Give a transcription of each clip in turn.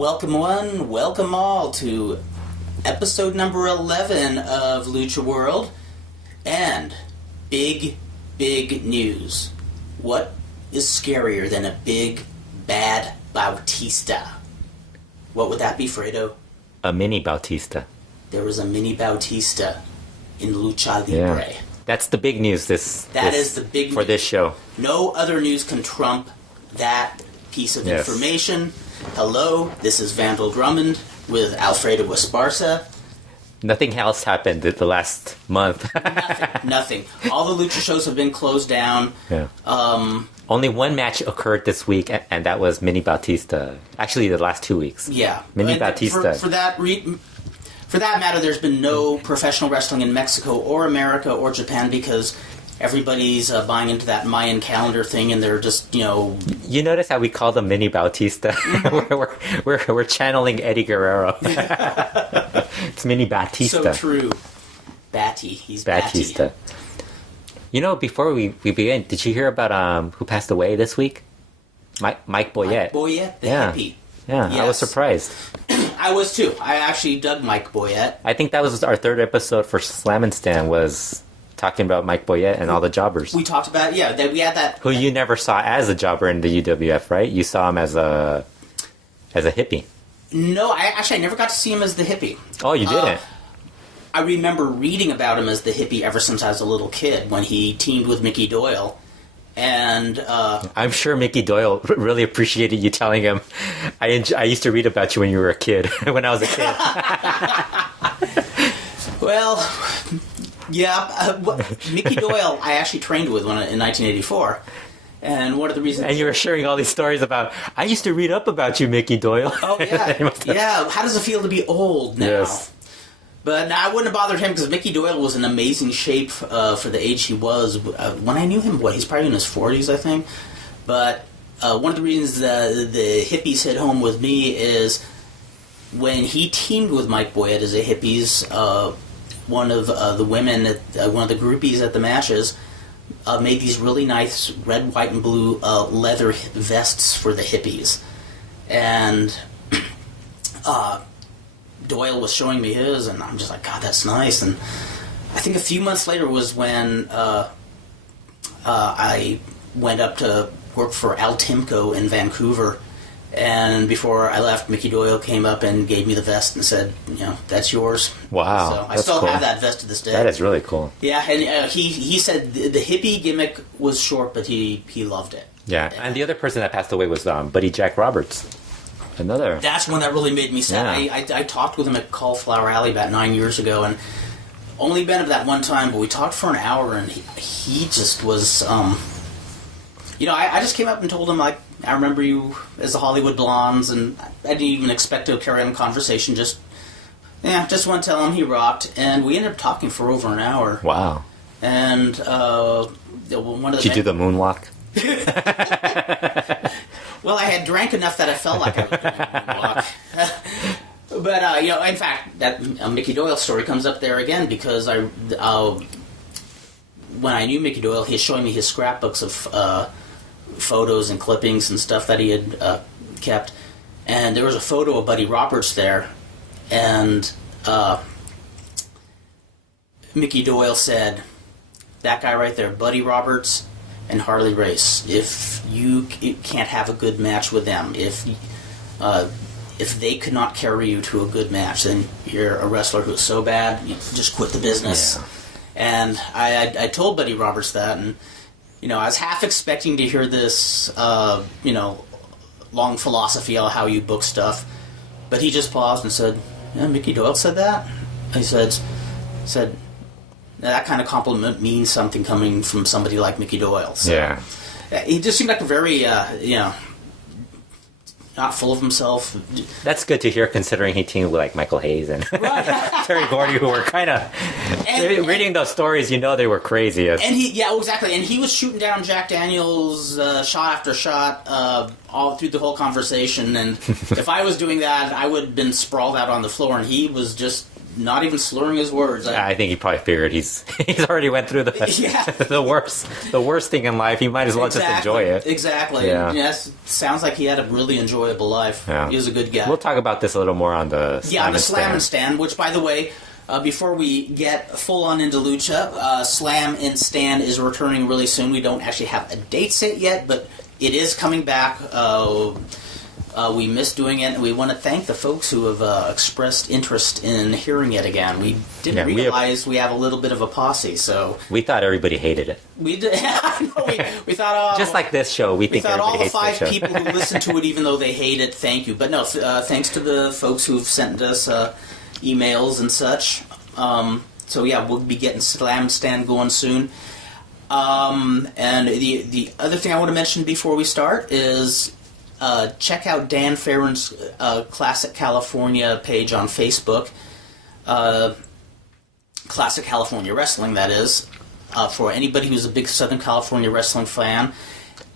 Welcome one, welcome all to episode number 11 of LuchaWorld. And big news. What is scarier than a big, bad Bautista? What would that be, Fredo? A mini Bautista. There was a mini Bautista in Lucha Libre. Yeah. That's the big news is the big for this show. No other news can trump that piece of information. Hello, this is Vandal Drummond with Alfredo Esparza. Nothing else happened the last month. Nothing. All the Lucha shows have been closed down. Yeah. Only one match occurred this week, and that was Mini Bautista. Actually, the last 2 weeks. Yeah. Mini Bautista. For that matter, there's been no professional wrestling in Mexico or America or Japan because everybody's buying into that Mayan calendar thing, and they're just, You notice how we call them Mini Bautista? we're channeling Eddie Guerrero. It's Mini Bautista. So true. He's Bautista. Before we begin, did you hear about who passed away this week? Mike Boyette. Mike Boyette, the hippie. Yeah, yes. I was surprised. I was too. I actually dug Mike Boyette. I think that was our third episode for Slam and Stan, was talking about Mike Boyette and all the jobbers. We talked about, we had that. Who you never saw as a jobber in the UWF, right? You saw him as a hippie. No, I never got to see him as the hippie. Oh, you didn't? I remember reading about him as the hippie ever since I was a little kid when he teamed with Mickey Doyle. And I'm sure Mickey Doyle really appreciated you telling him, I used to read about you when you were a kid, when I was a kid. Well, yeah, Mickey Doyle I actually trained with in 1984. And one of the reasons... And you were sharing all these stories about, I used to read up about you, Mickey Doyle. Oh, yeah. Yeah, how does it feel to be old now? Yes. But I wouldn't have bothered him because Mickey Doyle was in amazing shape for the age he was. When I knew him, he's probably in his 40s, I think. But one of the reasons the Hippies hit home with me is when he teamed with Mike Boyette as a Hippies, one of the women, one of the groupies at the matches, made these really nice red, white, and blue leather vests for the Hippies. And Doyle was showing me his, and I'm just like, God, that's nice. And I think a few months later was when I went up to work for Al Timko in Vancouver. And before I left, Mickey Doyle came up and gave me the vest and said, that's yours. Wow. So I still have that vest to this day. That is really cool. Yeah, and he said the hippie gimmick was short, but he loved it. Yeah, and the other person that passed away was Buddy Jack Roberts. That's one that really made me sad. Yeah. I talked with him at Cauliflower Alley about 9 years ago, and only been at that one time, but we talked for an hour, and he just was, I just came up and told him, like, I remember you as the Hollywood Blondes, and I didn't even expect to carry on a conversation, just want to tell him he rocked, and we ended up talking for over an hour. Wow. And one of the... Did you do the moonwalk? Well, I had drank enough that I felt like I was doing a moonwalk. But, in fact, that Mickey Doyle story comes up there again because when I knew Mickey Doyle, he was showing me his scrapbooks of photos and clippings and stuff that he had kept. And there was a photo of Buddy Roberts there. And Mickey Doyle said, that guy right there, Buddy Roberts and Harley Race, if you can't have a good match with them, if they could not carry you to a good match, then you're a wrestler who's so bad, just quit the business. Yeah. And I told Buddy Roberts that, and I was half expecting to hear this long philosophy on how you book stuff, but he just paused and said, "Yeah, Mickey Doyle said that." He said that kind of compliment means something coming from somebody like Mickey Doyle. So, yeah. He just seemed like a very, not full of himself. That's good to hear, considering he teamed with like Michael Hayes and Terry Gordy, who were kind of reading those stories. They were crazy. And exactly. And he was shooting down Jack Daniels shot after shot all through the whole conversation. And if I was doing that, I would have been sprawled out on the floor. And he was just not even slurring his words. I think he probably figured he's already went through the worst thing in life. He might as well just enjoy it. Exactly. Yeah. Yes. Sounds like he had a really enjoyable life. Yeah. He was a good guy. We'll talk about this a little more on the Slam and Stand, which, by the way, before we get full on into Lucha, Slam and Stand is returning really soon. We don't actually have a date set yet, but it is coming back. We miss doing it, and we want to thank the folks who have expressed interest in hearing it again. We didn't realize we have a little bit of a posse, so... We thought everybody hated it. We did. we thought... Just like this show, we think everybody hates all the 5 people who listen to it, even though they hate it, thank you. But no, thanks to the folks who've sent us emails and such. So yeah, we'll be getting Slam Stand going soon. And the other thing I want to mention before we start is... check out Dan Farron's Classic California page on Facebook. Classic California Wrestling, that is. For anybody who's a big Southern California wrestling fan.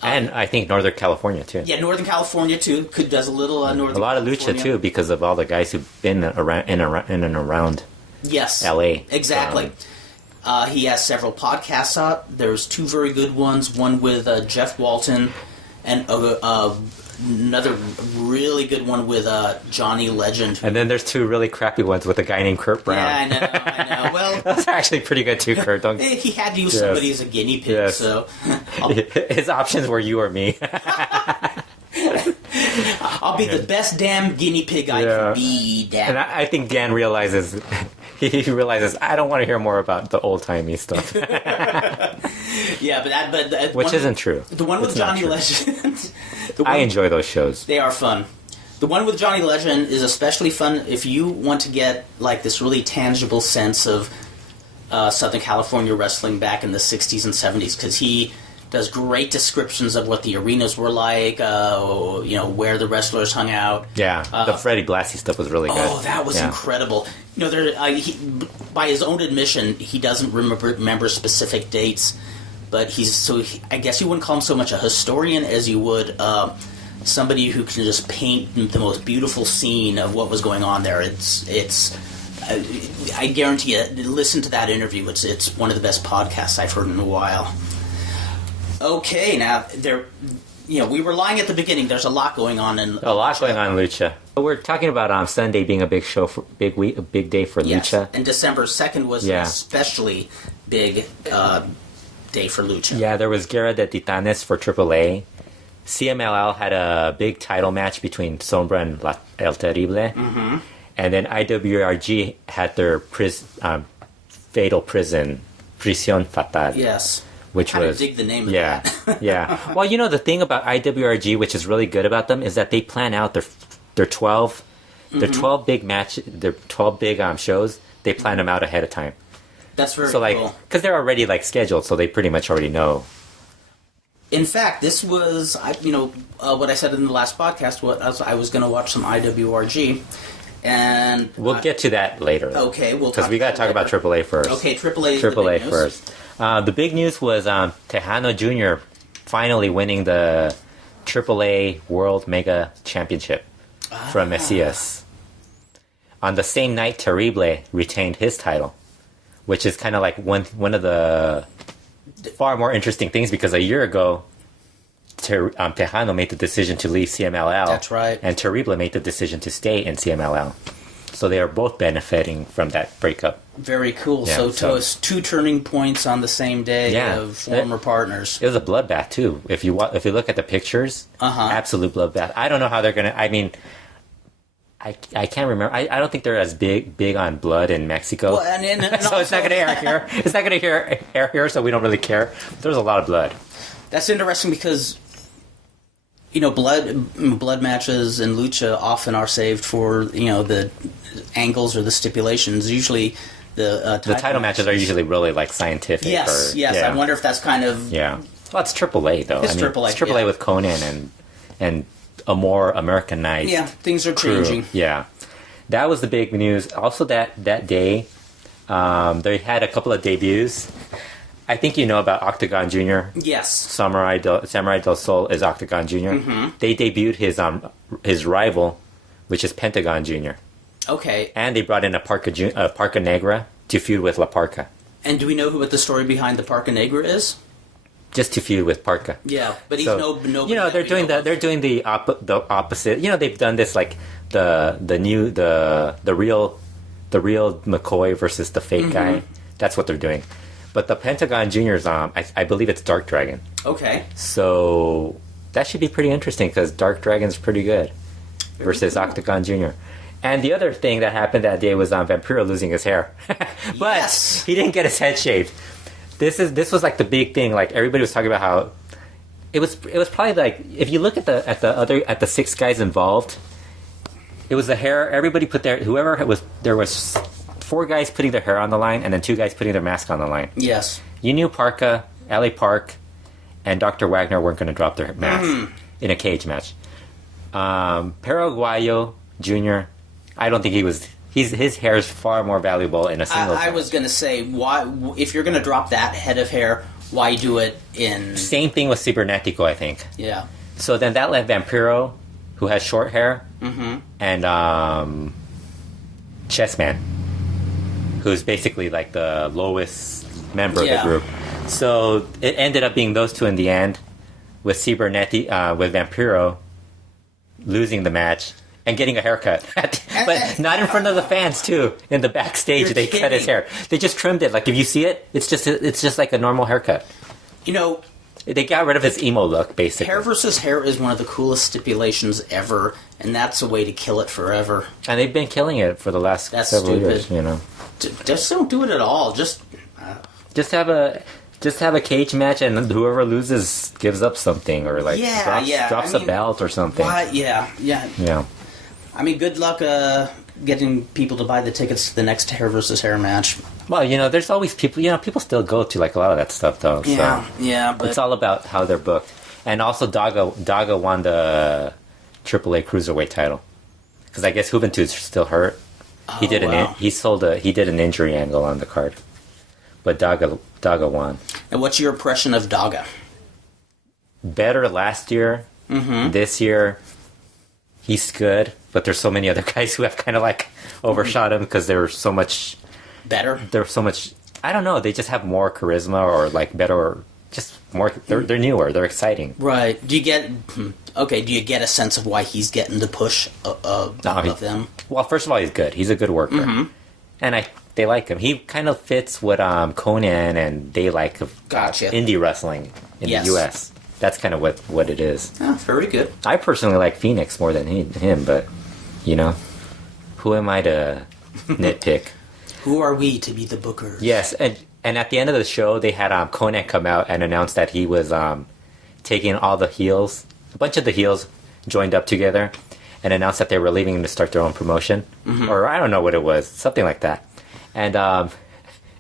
And I think Northern California, too. Yeah, Northern California, too. Does a little Northern California. A lot of Lucha, too, because of all the guys who've been around, in and around L.A. Exactly. He has several podcasts up. There's 2 very good ones. One with Jeff Walton and... another really good one with Johnny Legend. And then there's 2 really crappy ones with a guy named Kurt Brown. Yeah, I know. Well, that's actually pretty good too, Kurt. He had to use somebody as a guinea pig, so... His options were you or me. I'll be the best damn guinea pig I can be, damn. And I think Dan realizes... He realizes, I don't want to hear more about the old-timey stuff. Yeah, but which isn't true. The one with Johnny Legend... I enjoy those shows. They are fun. The one with Johnny Legend is especially fun if you want to get like this really tangible sense of Southern California wrestling back in the 60s and 70s, because he does great descriptions of what the arenas were like, where the wrestlers hung out. Yeah, the Freddie Blassie stuff was really good. Oh, that was incredible. By his own admission, he doesn't remember specific dates. But I guess you wouldn't call him so much a historian as you would somebody who can just paint the most beautiful scene of what was going on there. I guarantee you, listen to that interview. It's one of the best podcasts I've heard in a while. Okay, now we were lying at the beginning. There's a lot going on in Lucha. We're talking about Sunday being a big show, a big day for Lucha. And December 2nd was an especially big day for Lucha. Yeah, there was Guerra de Titanes for AAA. CMLL had a big title match between Sombra and El Terrible. Mm-hmm. And then IWRG had their fatal prison, Prisión Fatal. Yes. Which I was dig the name of that. Yeah. Well, the thing about IWRG, which is really good about them, is that they plan out their 12 big shows. They plan them out ahead of time. That's very cool. Because they're already scheduled, so they pretty much already know. In fact, this was what I said in the last podcast. I was going to watch some IWRG, and we'll get to that later. Okay, because we got to talk about AAA first. Okay, AAA first. The big news was Texano Jr. finally winning the AAA World Mega Championship from Messias. On the same night, Terrible retained his title, which is kind of like one of the far more interesting things, because a year ago, Texano made the decision to leave CMLL. That's right. And Terrible made the decision to stay in CMLL. So they are both benefiting from that breakup. Very cool. Yeah, so it's 2 turning points on the same day of former partners. It was a bloodbath, too. If you look at the pictures, absolute bloodbath. I don't know how they're going to... I mean... I can't remember. I don't think they're as big on blood in Mexico. Well, and so it's not going to air here. It's not going to air here, so we don't really care. There's a lot of blood. That's interesting because, blood matches in Lucha often are saved for, the angles or the stipulations. Usually the title matches are usually really scientific. Yes. Yeah. I wonder if that's kind of... Yeah. Well, it's AAA, though. It's AAA. It's AAA with Conan and a more Americanized things are crew. Changing. Yeah. That was the big news. Also, that day, they had a couple of debuts. I think you know about Octagon Jr. Yes. Samurai del Sol is Octagon Jr. Mm-hmm. They debuted his rival, which is Pentagon Jr. Okay. And they brought in a Parca Negra to feud with La Parca. And do we know what the story behind the Parca Negra is? Just to feud with Parca. Yeah, but he's no. You know, they're doing the opposite. You know, they've done this like the real McCoy versus the fake guy. That's what they're doing. But the Pentagon Juniors, I believe it's Dark Dragon. Okay. So that should be pretty interesting because Dark Dragon's pretty good versus Octagon Junior. And the other thing that happened that day was Vampiro losing his hair, but he didn't get his head shaved. This was like the big thing. Like everybody was talking about how it was probably like if you look at the 6 guys involved, it was the hair. Everybody put there was 4 guys putting their hair on the line and then 2 guys putting their mask on the line. Yes, you knew Parca, LA Park, and Dr. Wagner weren't going to drop their mask in a cage match. Paraguayo Jr. I don't think he was. His hair is far more valuable in a single. I was going to say, why if you're going to drop that head of hair, why do it in? Same thing with Cibernetico, I think. Yeah. So then that left Vampiro, who has short hair, and Chessman, who's basically like the lowest member of the group. So it ended up being those 2 in the end, with with Vampiro losing the match. And getting a haircut. But not in front of the fans, too. In the backstage, they cut his hair. They just trimmed it. Like, if you see it, it's just like a normal haircut. You know... They got rid of his emo look, basically. Hair versus hair is one of the coolest stipulations ever, and that's a way to kill it forever. And they've been killing it for the last several years, you know. Just don't do it at all. Just have a cage match, and whoever loses gives up something, or like drops a belt or something. Yeah. I mean, good luck getting people to buy the tickets to the next hair versus hair match. Well, you know, there's always people. You know, people still go to like a lot of that stuff, though. But it's all about how they're booked. And also, Daga won the AAA Cruiserweight title because I guess Juventude's still hurt. He did an injury angle on the card, but Daga won. And what's your impression of Daga? Better last year. This year, he's good. But there's so many other guys who have kind of like overshot him because they're so much better. They're so much. I don't know. They just have more charisma or like better, or just more. They're newer. They're exciting. Right. Do you get a sense of why he's getting the push of them? Well, first of all, he's good. He's a good worker, and they like him. He kind of fits what Conan and they like of indie wrestling in the U.S. That's kind of what it is. Oh, very good. I personally like Phoenix more than him, but, you know, who am I to nitpick? Who are we to be the bookers? Yes, and at the end of the show, they had Conan come out and announce that he was taking all the heels, a bunch of the heels joined up together, and announced that they were leaving to start their own promotion. Or I don't know what it was, something like that. And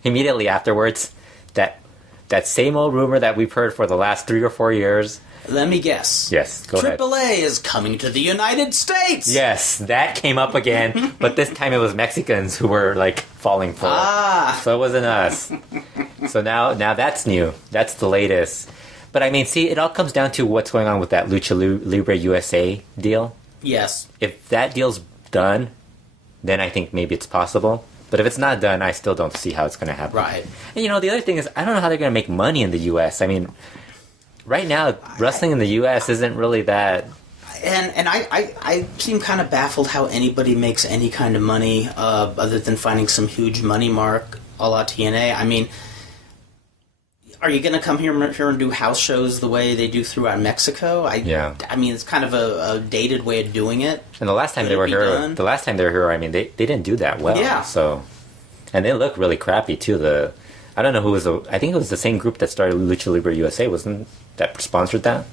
immediately afterwards, that same old rumor that we've heard for the last 3 or 4 years. Let me guess. Yes, go ahead. AAA is coming to the United States! Yes, that came up again, but this time it was Mexicans who were, like, falling for it. So it wasn't us. So now that's new. That's the latest. But, I mean, see, it all comes down to what's going on with that Lucha Libre USA deal. Yes. If that deal's done, then I think maybe it's possible. But if it's not done, I still don't see how it's going to happen. Right. And, you know, the other thing is, I don't know how they're going to make money in the U.S. I mean, right now, wrestling in the U.S. isn't really that... And I seem kind of baffled how anybody makes any kind of money other than finding some huge money mark a la TNA. I mean, are you going to come here and do house shows the way they do throughout Mexico? I mean, it's kind of a dated way of doing it. And the last time they were here, I mean, they didn't do that well. Yeah. So, and they look really crappy too. I don't know who was I think it was the same group that started Lucha Libre USA, wasn't that sponsored that?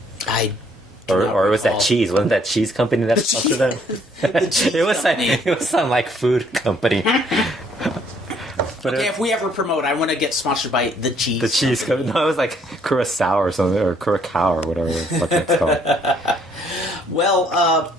Or was that Cheese? Wasn't that Cheese company that sponsored that? It was some like food company. But if we ever promote, I want to get sponsored by the Cheese. The Cheese company. No, it was like Curacao or something, or Curacao or whatever it's called. Well,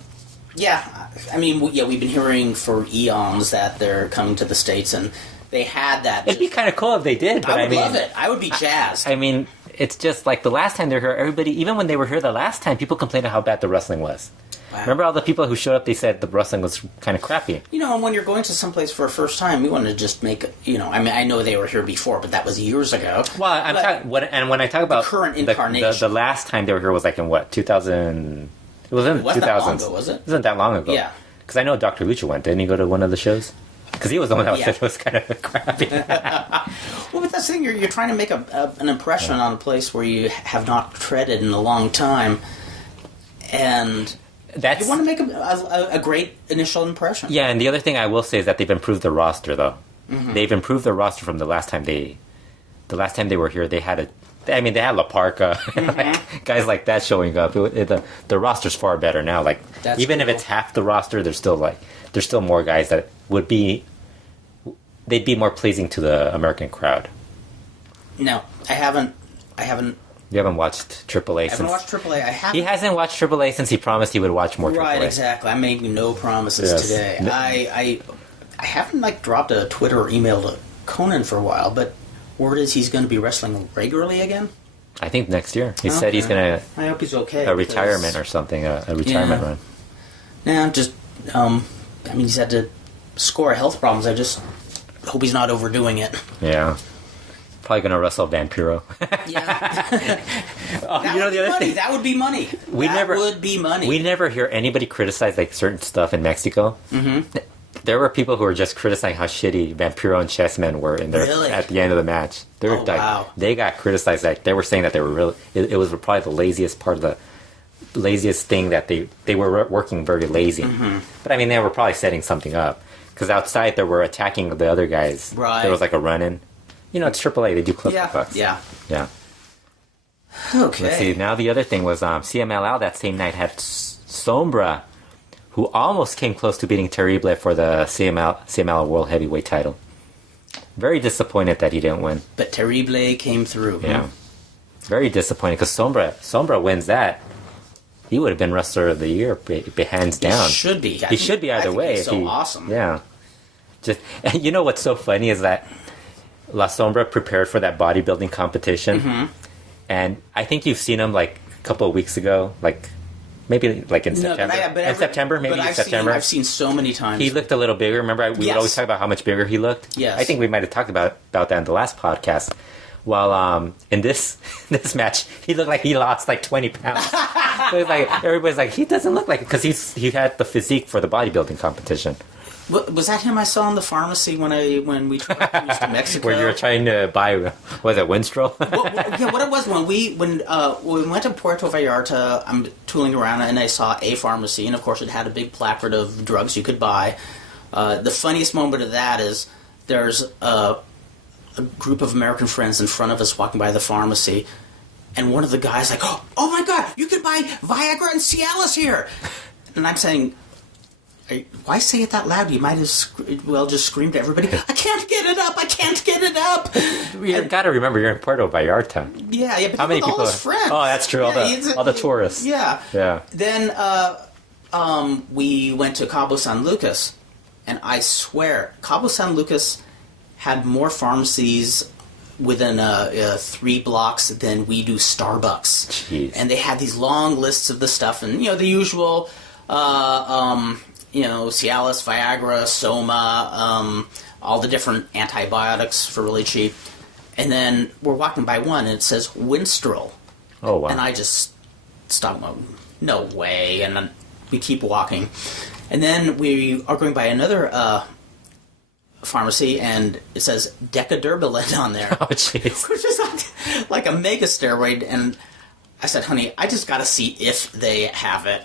yeah. I mean, we've been hearing for eons that they're coming to the States, and they had that. It'd be kind of cool if they did. But I would love it. I would be jazzed. I mean, it's just like the last time they were here, everybody, even when they were here the last time, people complained about how bad the wrestling was. Wow. Remember all the people who showed up, they said the wrestling was kind of crappy. And when you're going to someplace for a first time, you want to just make, I know they were here before, but that was years ago. Well, I'm talking, when I talk about the current incarnation. The last time they were here was like in what, 2000? It was in the 2000s. That long ago, was it? It wasn't that long ago. Yeah. Because I know Dr. Lucha went. Didn't he go to one of the shows? Because he was the one that said it was kind of crappy. Well, but that's the thing. You're trying to make an impression on a place where you have not treaded in a long time. And you want to make a great initial impression. Yeah, and the other thing I will say is that they've improved the roster, though. Mm-hmm. They've improved the roster from the last time they were here. They had La Parca, guys like that showing up. The roster's far better now. Like even if it's half the roster, there's still more guys that they'd be more pleasing to the American crowd. No, I haven't. You haven't watched AAA I haven't watched AAA. I haven't. He hasn't watched AAA since he promised he would watch more AAA. Right, exactly. I made no promises today. I haven't dropped a Twitter or email to Conan for a while, but word is he's going to be wrestling regularly again. I think next year. He said he's going to. I hope he's okay. A retirement or something. A retirement run. Nah, just. He's had to score health problems. I just hope he's not overdoing it. Yeah. Probably going to wrestle Vampiro. Yeah. The other thing. That would be money. Would be money. We never hear anybody criticize certain stuff in Mexico. Mm-hmm. There were people who were just criticizing how shitty Vampiro and Chessmen were in there at the end of the match. They got criticized. They were saying that they were really. It was probably the laziest part of the laziest thing that they were working very lazy. Mm-hmm. But they were probably setting something up because outside they were attacking the other guys. Right. There was a run-in. It's AAA. They do clip bucks. Yeah. Okay. Let's see. Now the other thing was CMLL that same night had Sombra, who almost came close to beating Terrible for the CMLL World Heavyweight Title. Very disappointed that he didn't win. But Terrible came through. Yeah. Very disappointed because Sombra wins that. He would have been Wrestler of the Year, hands down. He should be. He should be either way. He's so awesome. Yeah. And you know what's so funny is that La Sombra prepared for that bodybuilding competition, and I think you've seen him a couple of weeks ago, maybe in September. I've seen so many times. He looked a little bigger. Remember, we would always talk about how much bigger he looked. Yes, I think we might have talked about that in the last podcast. While in this match, he looked like he lost 20 pounds. So everybody's he doesn't look because he had the physique for the bodybuilding competition. Was that him I saw in the pharmacy when we traveled to Mexico? Where you were trying to buy, was it Winstrol? What it was when we went to Puerto Vallarta, I'm tooling around and I saw a pharmacy, and of course it had a big placard of drugs you could buy. The funniest moment of that is there's a group of American friends in front of us walking by the pharmacy, and one of the guys oh my God, you can buy Viagra and Cialis here, and I'm saying, why say it that loud? You might have just screamed to everybody, I can't get it up! I can't get it up! You've got to remember, you're in Puerto Vallarta. Yeah, but how many people? All his friends. Oh, that's true. All the tourists. Yeah. Then we went to Cabo San Lucas, and I swear, Cabo San Lucas had more pharmacies within 3 blocks than we do Starbucks. Jeez. And they had these long lists of the stuff, and the usual. Cialis, Viagra, Soma, all the different antibiotics for really cheap. And then we're walking by one, and it says Winstrol. Oh, wow. And I just stopped. No way. And then we keep walking. And then we are going by another pharmacy, and it says Decaderbilin on there. Oh, jeez. Which is like a mega steroid, and I said, honey, I just got to see if they have it.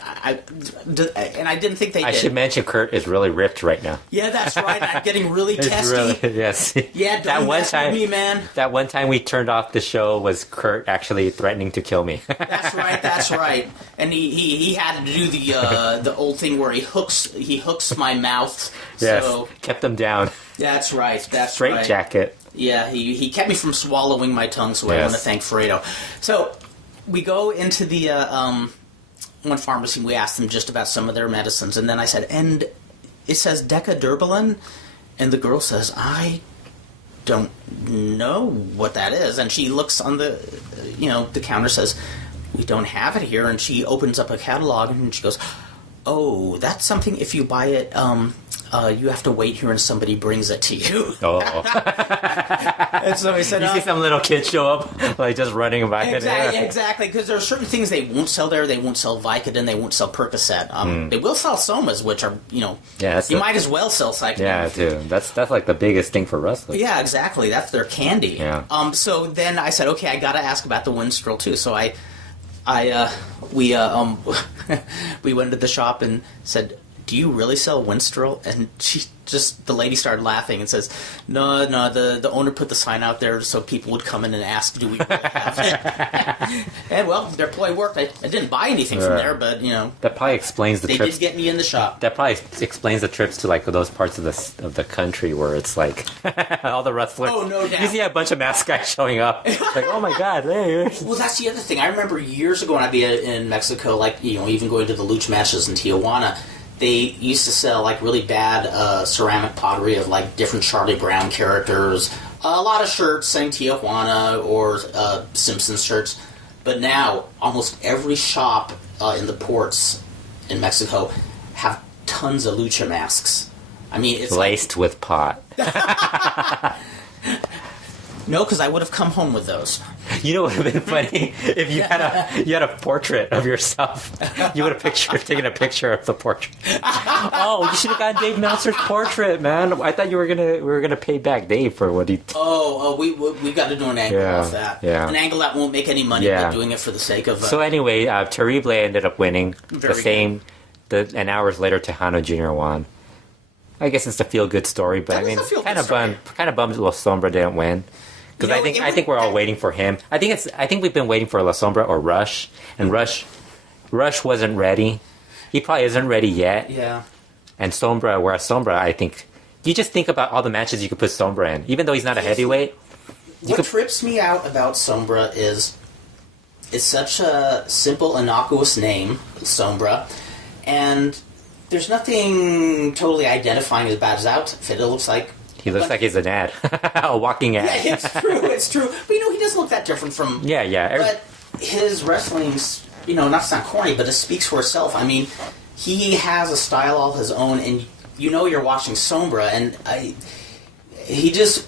And I didn't think they did. I should mention Kurt is really ripped right now. Yeah, that's right. I'm getting really testy. Yes. Yeah, don't mess with me, man. That one time we turned off the show was Kurt actually threatening to kill me. That's right. And he had to do the old thing where he hooks my mouth. Yes, so, kept them down. That's right. Straight jacket. Yeah, he kept me from swallowing my tongue, so I want to thank Fredo. So we go into the one pharmacy, and we asked them just about some of their medicines, and then I said, and it says Decaderbilin, and the girl says, I don't know what that is, and she looks on the counter, says, we don't have it here, and she opens up a catalog, and she goes, Oh, that's something. If you buy it, you have to wait here and somebody brings it to you. Oh. And so he said, you see some little kid show up, like just running back in there. Exactly, because there are certain things they won't sell there. They won't sell Vicodin. They won't sell Percocet. They will sell Somas, which are, you might as well sell Cyclone. Yeah, too. That's like the biggest thing for wrestling. Yeah, exactly. That's their candy. Yeah. So then I said, okay, I got to ask about the Winstrel too. So we went to the shop and said, do you really sell Winstrel? And the lady started laughing and says, no, the owner put the sign out there so people would come in and ask, do we really have it? And, well, their ploy worked. I didn't buy anything from there, but, That probably explains the trips. They did get me in the shop. That probably explains the trips to, like, those parts of the country where it's, like, all the wrestlers. Oh, no doubt. You see a bunch of masked guys showing up. It's like, oh, my God. Hey. Well, that's the other thing. I remember years ago when I'd be in Mexico, like, even going to the lucha matches in Tijuana, they used to sell, like, really bad ceramic pottery of, like, different Charlie Brown characters. A lot of shirts saying Tijuana or Simpsons shirts. But now, almost every shop in the ports in Mexico have tons of lucha masks. I mean, it's laced with pot. No, because I would have come home with those. You know what would have been funny if you had a portrait of yourself. You would have taken a picture of the portrait. Oh, you should have gotten Dave Meltzer's portrait, man. I thought we were gonna pay back Dave for what he. We got to do an angle off that. Yeah. An angle that won't make any money, but doing it for the sake of. So anyway, Terrible ended up winning and hours later, Texano Jr. won. I guess it's a feel-good story, but kind of bummed La Sombra didn't win. Because I think we're all waiting for him. I think we've been waiting for La Sombra or Rush, and Rush wasn't ready. He probably isn't ready yet. Yeah. And whereas Sombra, I think you just think about all the matches you could put Sombra in, even though he's not a heavyweight. What trips me out about Sombra is it's such a simple, innocuous name, Sombra, and there's nothing totally identifying about his outfit. It looks like. He looks like he's an ad. A walking ad. Yeah, it's true. But, he doesn't look that different from... Yeah. But his wrestling's, not to sound corny, but it speaks for itself. I mean, he has a style all his own, and you're watching Sombra, and he just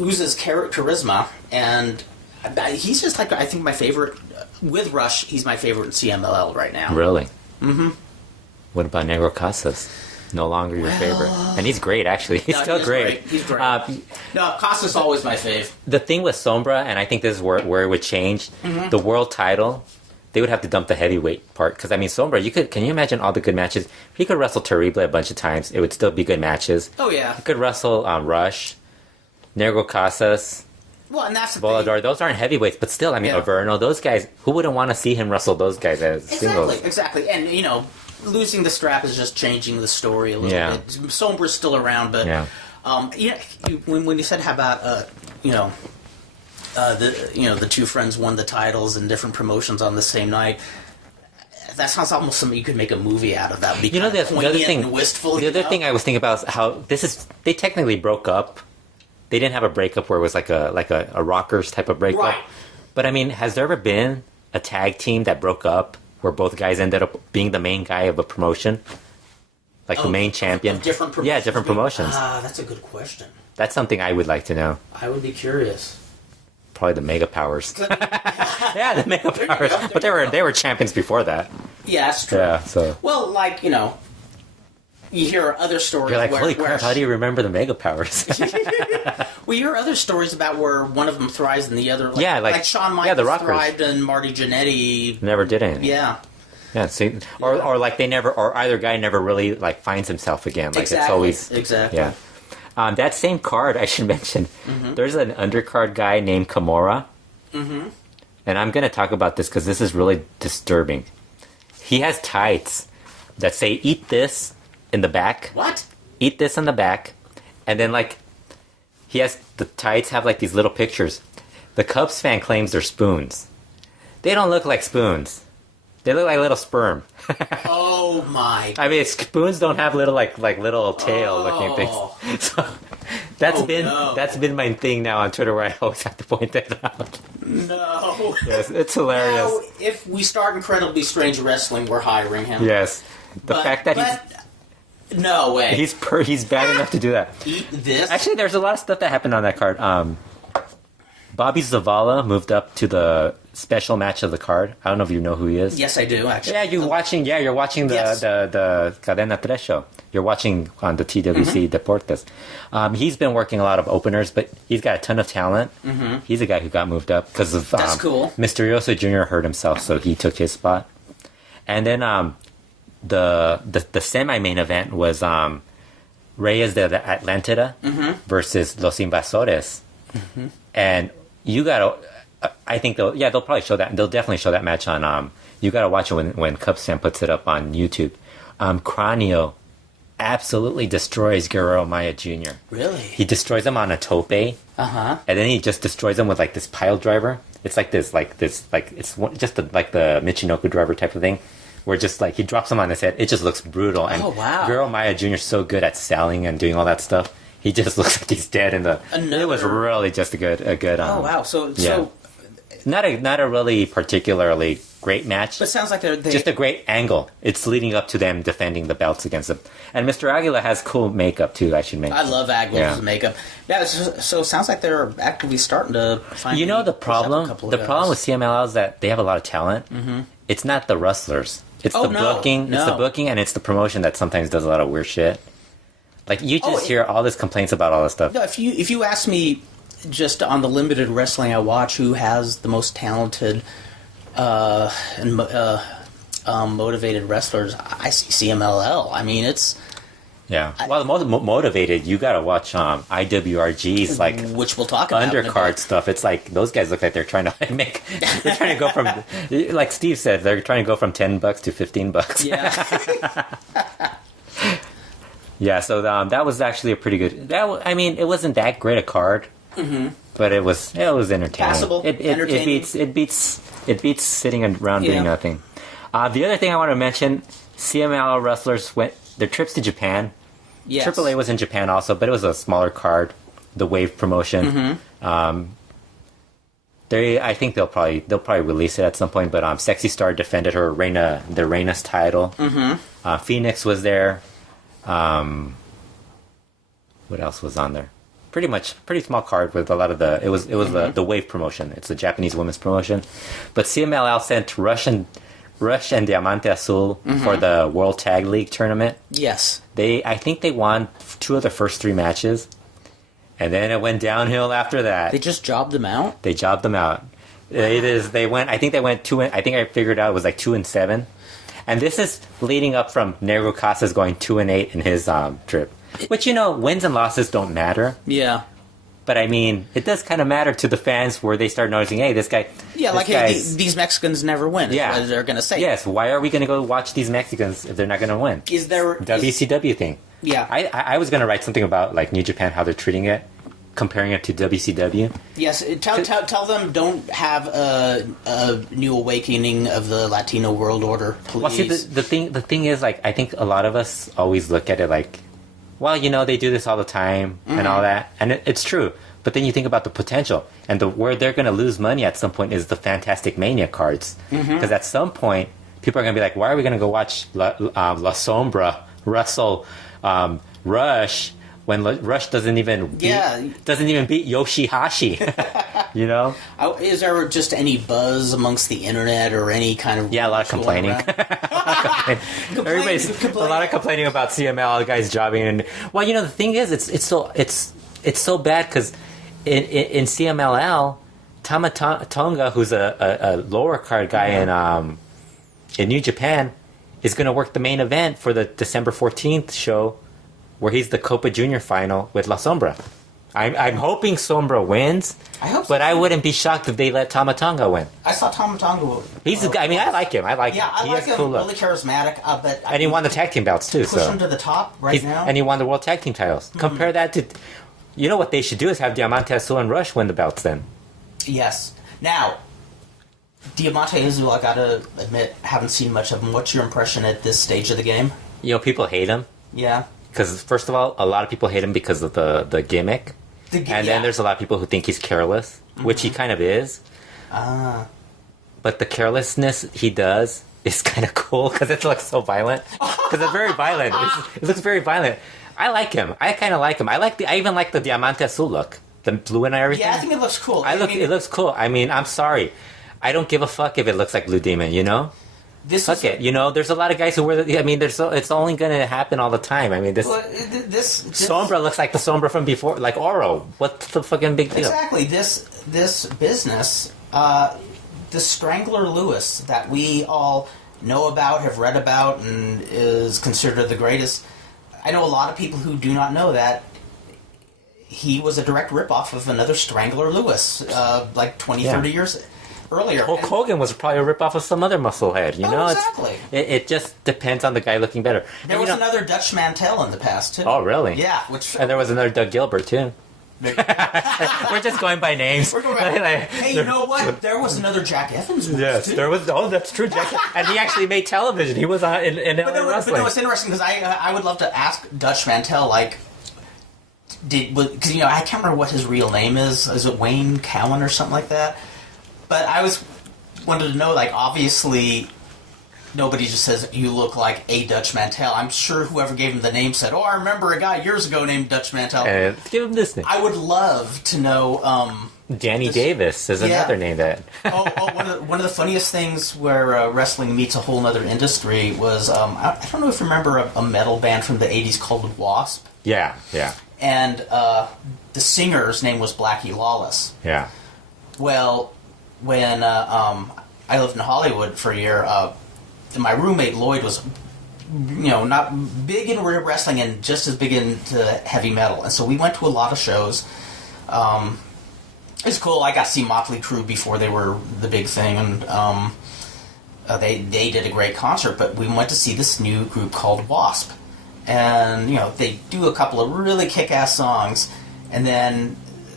oozes charisma, and he's just like, I think, my favorite... With Rush, he's my favorite in CMLL right now. Really? Mm-hmm. What about Negro Casas? No longer your favorite. And he's great, actually. He's still great. He's great. No, Casas always my fave. The thing with Sombra, and I think this is where it would change, the world title, they would have to dump the heavyweight part. Because, Sombra, can you imagine all the good matches? He could wrestle Terrible a bunch of times. It would still be good matches. Oh, yeah. He could wrestle Rush, Negro Casas, well, and that's the Volador. thing. Those aren't heavyweights, but still, Averno, those guys, who wouldn't want to see him wrestle those guys as singles? Exactly. And, losing the strap is just changing the story a little bit. Sombra's still around, but when you said how about the two friends won the titles in different promotions on the same night, that sounds almost something you could make a movie out of. That would be the other thing. And wistful. The other thing I was thinking about is how they technically broke up. They didn't have a breakup where it was like a Rockers type of breakup. Right. But has there ever been a tag team that broke up where both guys ended up being the main guy of a promotion? Like the main champion? Different promotions? Yeah, different promotions. That's a good question. That's something I would like to know. I would be curious. Probably the Mega Powers. Yeah, the Mega Powers. But they were champions before that. Yeah, that's true. Yeah, so. Well, you hear other stories. You're like, holy crap, how do you remember the Mega Powers? Well, you hear other stories about where one of them thrives and the other... like Shawn Michaels thrived and Marty Jannetty... Never did anything. Yeah. Yeah, see, or like either guy never really finds himself again. Like exactly. It's always... Exactly. Yeah. That same card, I should mention, there's an undercard guy named Camorra. Mm-hmm. And I'm going to talk about this because this is really disturbing. He has tights that say, eat this in the back. What? Eat this in the back. And then, he has... The tights have, these little pictures. The Cubs fan claims they're spoons. They don't look like spoons. They look like little sperm. Oh, my... spoons don't have little, little tail-looking things. So, that's been my thing now on Twitter, where I always have to point that out. No. Yes, it's hilarious. Now, if we start Incredibly Strange Wrestling, we're hiring him. Yes. fact that no way. He's bad enough to do that. Eat this. Actually, there's a lot of stuff that happened on that card. Bobby Zavala moved up to the special match of the card. I don't know if you know who he is. Yes, I do, actually. Yeah, you're watching the Cadena 3 show. You're watching on the TWC Deportes. He's been working a lot of openers, but he's got a ton of talent. Mm-hmm. He's a guy who got moved up because of That's cool. Mysterioso Jr. hurt himself, so he took his spot. And then the semi-main event was Reyes del Atlantida versus Los Invasores. Mm-hmm. And you gotta, I think they'll probably show that. They'll definitely show that match on. You gotta watch it when Cubsam puts it up on YouTube. Cranio absolutely destroys Guerrero Maya Jr. Really? He destroys him on a tope. And then he just destroys him with like this pile driver. It's like this, it's just like the Michinoku driver type of thing. Where just like he drops him on his head, it just looks brutal. And Guerrero Maya Jr. is so good at selling and doing all that stuff. He just looks like he's dead in the. It was really just a good. Oh wow! So not a really particularly great match. But it sounds like they're just a great angle. It's leading up to them defending the belts against them. And Mr. Aguila has cool makeup too. I should mention. I love Aguila's makeup. Yeah, so it sounds like they're actively starting to find. You know the problem. The problem with CMLL is that they have a lot of talent. Mm-hmm. It's not the wrestlers. It's booking. It's the booking and it's the promotion that sometimes does a lot of weird shit. Like you just hear all this complaints about all this stuff. No, if you ask me, just on the limited wrestling I watch, who has the most talented and motivated wrestlers, I see CMLL. I mean, it's well, the most motivated, you gotta watch IWRG's like which we'll talk about undercard stuff. It's like those guys look like they're trying to they're trying to go from like Steve said, they're trying to go from $10 to $15. Yeah. Yeah, so that was actually a pretty good. I mean, it wasn't that great a card, but it was entertaining. Passable, entertaining. It beats sitting around doing nothing. The other thing I want to mention, CMLL wrestlers went their trips to Japan. Yes. AAA was in Japan also, but it was a smaller card. The Wave promotion. I think they'll probably release it at some point. But Sexy Star defended her Reina's title. Phoenix was there. What else was on there? Pretty small card with a lot of the. It was the Wave promotion. It's the Japanese women's promotion, but CMLL sent Rush and Diamante Azul for the World Tag League tournament. Yes, I think they won 2 of the first 3 matches, and then it went downhill after that. They just jobbed them out. They jobbed them out. They went. I think they went 2. I think I figured out it was like 2-7. And this is leading up from Negro Casas going 2-8 in his trip. Which, wins and losses don't matter. Yeah. But, I mean, it does kind of matter to the fans where they start noticing, hey, this guy... Yeah, like, hey, these Mexicans never win. Yeah. They're going to say. Yes, why are we going to go watch these Mexicans if they're not going to win? Is there... WCW thing. Yeah. I was going to write something about, like, New Japan, how they're treating it. Comparing it to WCW. Yes, tell them don't have a new awakening of the Latino world order, please. Well, see, the thing is, like, I think a lot of us always look at it like, well, they do this all the time and all that, and it's true. But then you think about the potential, and where they're going to lose money at some point is the Fantastic Mania cards, because at some point people are going to be like, why are we going to go watch La Sombra wrestle Rush? When Rush doesn't even beat Yoshihashi, Is there just any buzz amongst the internet or any kind of... Yeah, a lot of complaining. Everybody's complaining. A lot of complaining about CML guys jobbing, and the thing is, it's so bad because in CMLL, Tama Tonga, who's a lower card guy in New Japan, is going to work the main event for the December 14th show, where he's the Copa Junior final with La Sombra. I'm hoping Sombra wins. I hope so. But I wouldn't be shocked if they let Tama Tonga win. I saw Tama Tonga win. He's a guy. I mean, I like him. I like him. Cool really charismatic. And he won the tag team belts too. Push him to the top now. And he won the world tag team titles. Compare that to... what they should do is have Diamante Azul and Rush win the belts then. Yes. Now, Diamante Azul, I gotta admit, haven't seen much of him. What's your impression at this stage of the game? People hate him. Yeah. Because, first of all, a lot of people hate him because of the gimmick. And then there's a lot of people who think he's careless, which he kind of is. But the carelessness he does is kind of cool because it looks so violent. Because it's very violent. It looks very violent. I like him. I kind of like him. I even like the Diamante Azul look, the blue and everything. Yeah, I think it looks cool. It looks cool. I mean, I'm sorry, I don't give a fuck if it looks like Blue Demon. You know. Fuck it. You know, there's a lot of guys who wear I mean, it's only going to happen all the time. I mean, this Sombra looks like the Sombra from before, like Oro. What's the fucking big deal? Exactly. This business, the Strangler Lewis that we all know about, have read about, and is considered the greatest. I know a lot of people who do not know that he was a direct ripoff of another Strangler Lewis, like 20, 30 years earlier. Hulk Hogan was probably a ripoff of some other musclehead, you know? Exactly. It just depends on the guy looking better. There was another Dutch Mantel in the past, too. Oh, really? Yeah. And there was another Doug Gilbert, too. We're just going by names. We're going by, hey, you know what? There was another Jack Evans. Yes, too. There was. Oh, that's true, Jack. And he actually made television. He was in LA Wrestling. But no, it's interesting because I would love to ask Dutch Mantel, like, because I can't remember what his real name is. Is it Wayne Cowan or something like that? But I wanted to know, like, obviously, nobody just says, you look like a Dutch Mantel. I'm sure whoever gave him the name said, oh, I remember a guy years ago named Dutch Mantel. Give him this name. I would love to know... Danny Davis is another name that... One of the funniest things where wrestling meets a whole other industry was, I don't know if you remember a metal band from the 80s called WASP. Yeah. And the singer's name was Blackie Lawless. Yeah. Well, when I lived in Hollywood for a year, my roommate Lloyd was, not big into wrestling and just as big into heavy metal. And so we went to a lot of shows. It was cool. I got to see Motley Crue before they were the big thing, and they did a great concert. But we went to see this new group called WASP, and they do a couple of really kick-ass songs, and then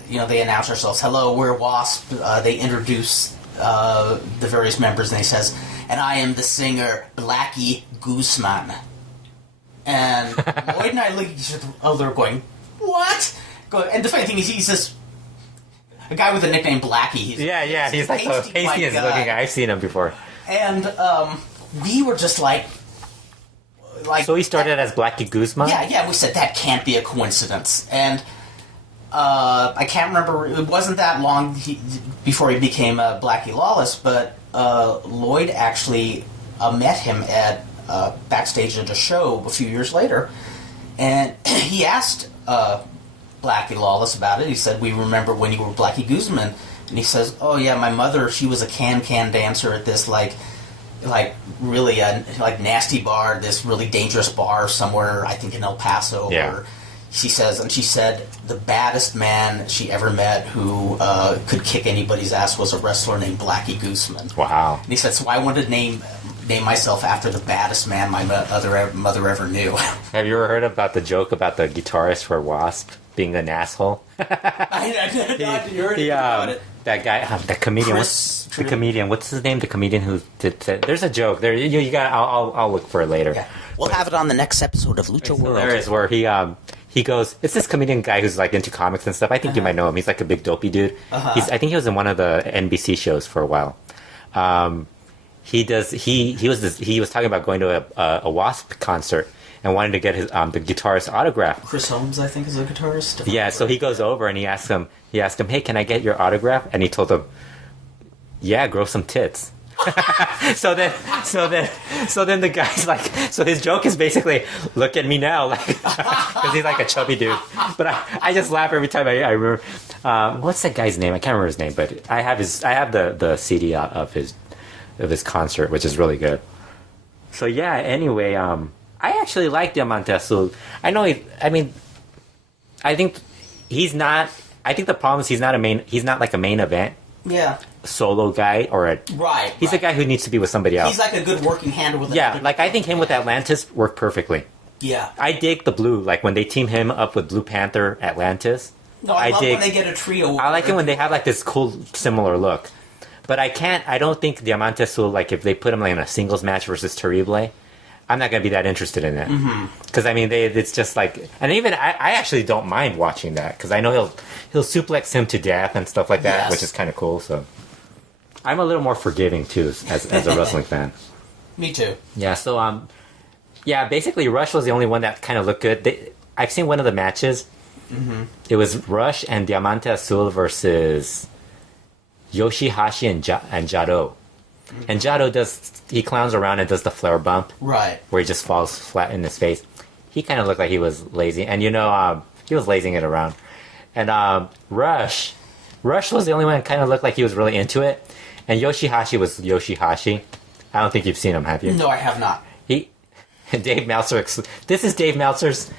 they announce ourselves. Hello, we're WASP. They introduce the various members, and they says, and I am the singer Blackie Guzman. And Lloyd and I look at each other going, what? And the funny thing is, he's this a guy with the nickname Blackie. He's like the pastiest looking guy. I've seen him before. And we were just like... So he started as Blackie Guzman? Yeah, we said, that can't be a coincidence. And I can't remember, it wasn't that long before he became Blackie Lawless, but Lloyd actually met him at backstage at a show a few years later, and he asked Blackie Lawless about it. He said, we remember when you were Blackie Guzman. And he says, oh yeah, my mother, she was a can dancer at this like really nasty bar, this really dangerous bar somewhere, I think in El Paso. Yeah. Or she said the baddest man she ever met who could kick anybody's ass was a wrestler named Blackie Guzman. Wow. And he said, so I wanted to name myself after the baddest man my mother ever knew. Have you ever heard about the joke about the guitarist for WASP being an asshole? I heard about it. That guy, the comedian. The comedian. What's his name? The comedian who did. There's a joke there. You got. I'll look for it later. Yeah. We'll have it on the next episode of Lucha World. There is where he goes. It's this comedian guy who's like into comics and stuff. I think you might know him. He's like a big dopey dude. I think he was in one of the NBC shows for a while. He was talking about going to a WASP concert and wanted to get his the guitarist's autograph. Chris Holmes, I think, is a guitarist. Yeah, so he goes over and he asked him, hey, can I get your autograph? And he told him, yeah, grow some tits. so then the guy's like, so his joke is basically, look at me now, like, because he's like a chubby dude. But I just laugh every time I remember. What's that guy's name? I can't remember his name, but I have the CD of his concert, which is really good. So yeah, anyway, I actually like Diamante Azul. I think he's not. I think the problem is he's not like a main event. Yeah. Solo guy right. He's a guy who needs to be with somebody else. He's like a good working hand with. I think him with Atlantis worked perfectly. Yeah. I dig the Blue, like when they team him up with Blue Panther Atlantis. No, I love when they get a trio. I like it when they have like this cool similar look. But I don't think Diamante Azul, like if they put him like in a singles match versus Terrible, I'm not going to be that interested in it. Because, it's just like... And even, I actually don't mind watching that. Because I know he'll suplex him to death and stuff like that, which is kind of cool, so... I'm a little more forgiving, too, as a wrestling fan. Me too. Yeah, so, basically Rush was the only one that kind of looked good. I've seen one of the matches. Mm-hmm. It was Rush and Diamante Azul versus Yoshihashi and Jado. Mm-hmm. And Jado he clowns around and does the flare bump. Right. Where he just falls flat in his face. He kind of looked like he was lazy. And, he was lazing it around. And Rush was the only one that kind of looked like he was really into it. And Yoshihashi was Yoshihashi. I don't think you've seen him, have you? No, I have not. Dave Meltzer. This is Dave Meltzer's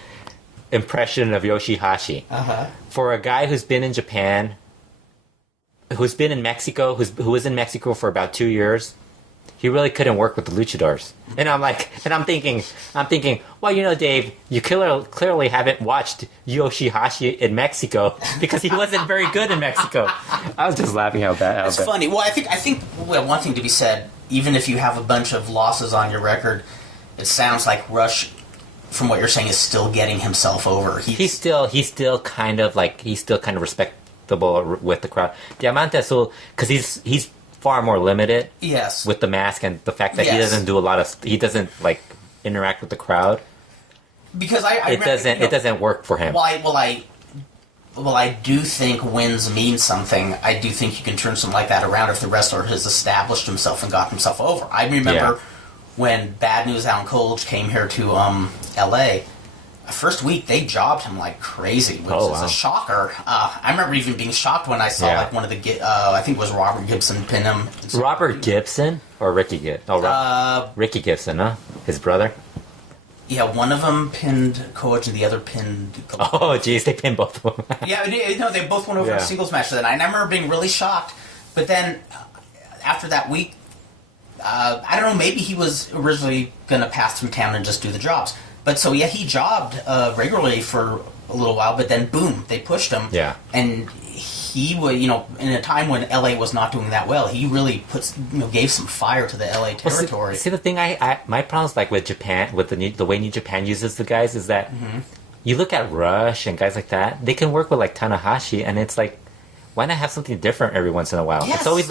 impression of Yoshihashi. Uh-huh. For a guy who's been in Japan, who's been in Mexico, who was in Mexico for about 2 years, he really couldn't work with the luchadors. And I'm thinking, well, Dave, you clearly haven't watched Yoshihashi in Mexico because he wasn't very good in Mexico. I was just laughing how bad. It's funny. Well, I think one thing to be said, even if you have a bunch of losses on your record, it sounds like Rush, from what you're saying, is still getting himself over. He's still kind of respectable with the crowd. Diamante Azul, because he's far more limited. Yes. With the mask and the fact that he doesn't do he doesn't interact with the crowd. Because it doesn't work for him. Well, I do think wins mean something. I do think you can turn something like that around if the wrestler has established himself and got himself over. I remember when Bad News Alan Coles came here to L.A., the first week they jobbed him like crazy, which is a shocker. I remember even being shocked when I saw one of the I think it was Robert Gibson pin him. Robert Gibson or Ricky Gibson? Oh, Ricky Gibson, huh? His brother. Yeah, one of them pinned Coach and the other pinned... Oh, geez, they pinned both of them. They both went over in a singles match that night. And I remember being really shocked. But then, after that week, I don't know, maybe he was originally going to pass through town and just do the jobs. But so, he jobbed regularly for a little while, but then, boom, they pushed him. Yeah. And he was, in a time when LA was not doing that well, he really gave some fire to the LA territory. Well, see, the thing, my problem is with Japan, with the way New Japan uses the guys, is that you look at Rush and guys like that, they can work with Tanahashi, and it's why not have something different every once in a while? Yes. It's always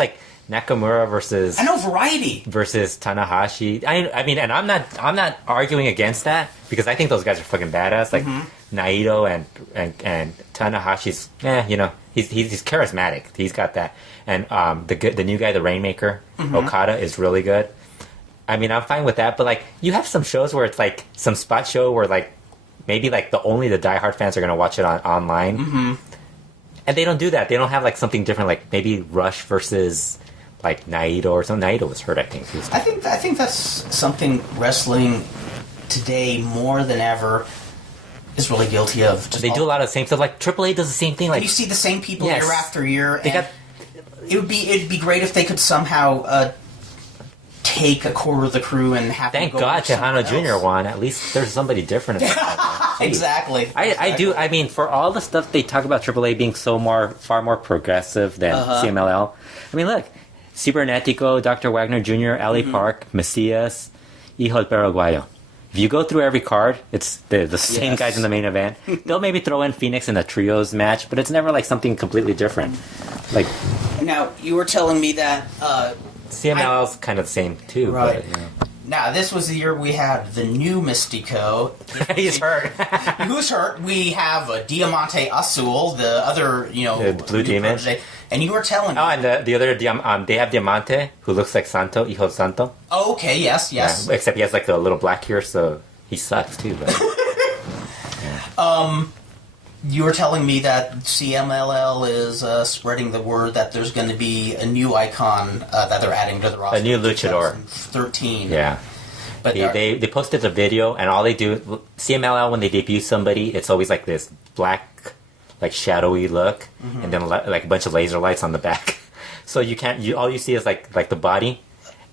Nakamura versus... I know, variety. Versus Tanahashi. I mean, and I'm not arguing against that, because I think those guys are fucking badass. Naito and Tanahashi's, he's charismatic. He's got that. And the new guy, the Rainmaker, Okada, is really good. I mean, I'm fine with that, but you have some shows where it's some spot show where maybe only the diehard fans are going to watch it online. Mm-hmm. And they don't do that. They don't have something different, maybe Rush versus Naito or something. Naito was hurt, I think. I think that's something wrestling today more than ever is really guilty of. They do a lot of the same stuff. AAA does the same thing. You see the same people year after year. It'd be great if they could somehow take a quarter of the crew and have. Thank God Texano Jr. won. At least there's somebody different. Exactly. I do. I mean, for all the stuff they talk about AAA being far more progressive than CMLL. I mean, look, Cibernetico, Dr. Wagner Jr., Ali Park, Macias, Hijo el Paraguayo. If you go through every card, it's the same guys in the main event. They'll maybe throw in Phoenix in a trios match, but it's never something completely different. Now, you were telling me that CMLL's kind of the same too. Right. But, Now, this was the year we had the new Mystico. He's hurt. Who's hurt? We have Diamante Azul, the other, the Blue Demon. Protege. And you were telling me. Oh, and the other, they have Diamante, who looks like Santo, Hijo Santo. Oh, okay, yes. Yeah, except he has a little black here, so he sucks too. But, you were telling me that CMLL is spreading the word that there's going to be a new icon that they're adding to the roster. A new luchador. 2013. Yeah. But they posted a video, and all they do, CMLL, when they debut somebody, it's always this black, shadowy look, and then a bunch of laser lights on the back. So all you see is the body,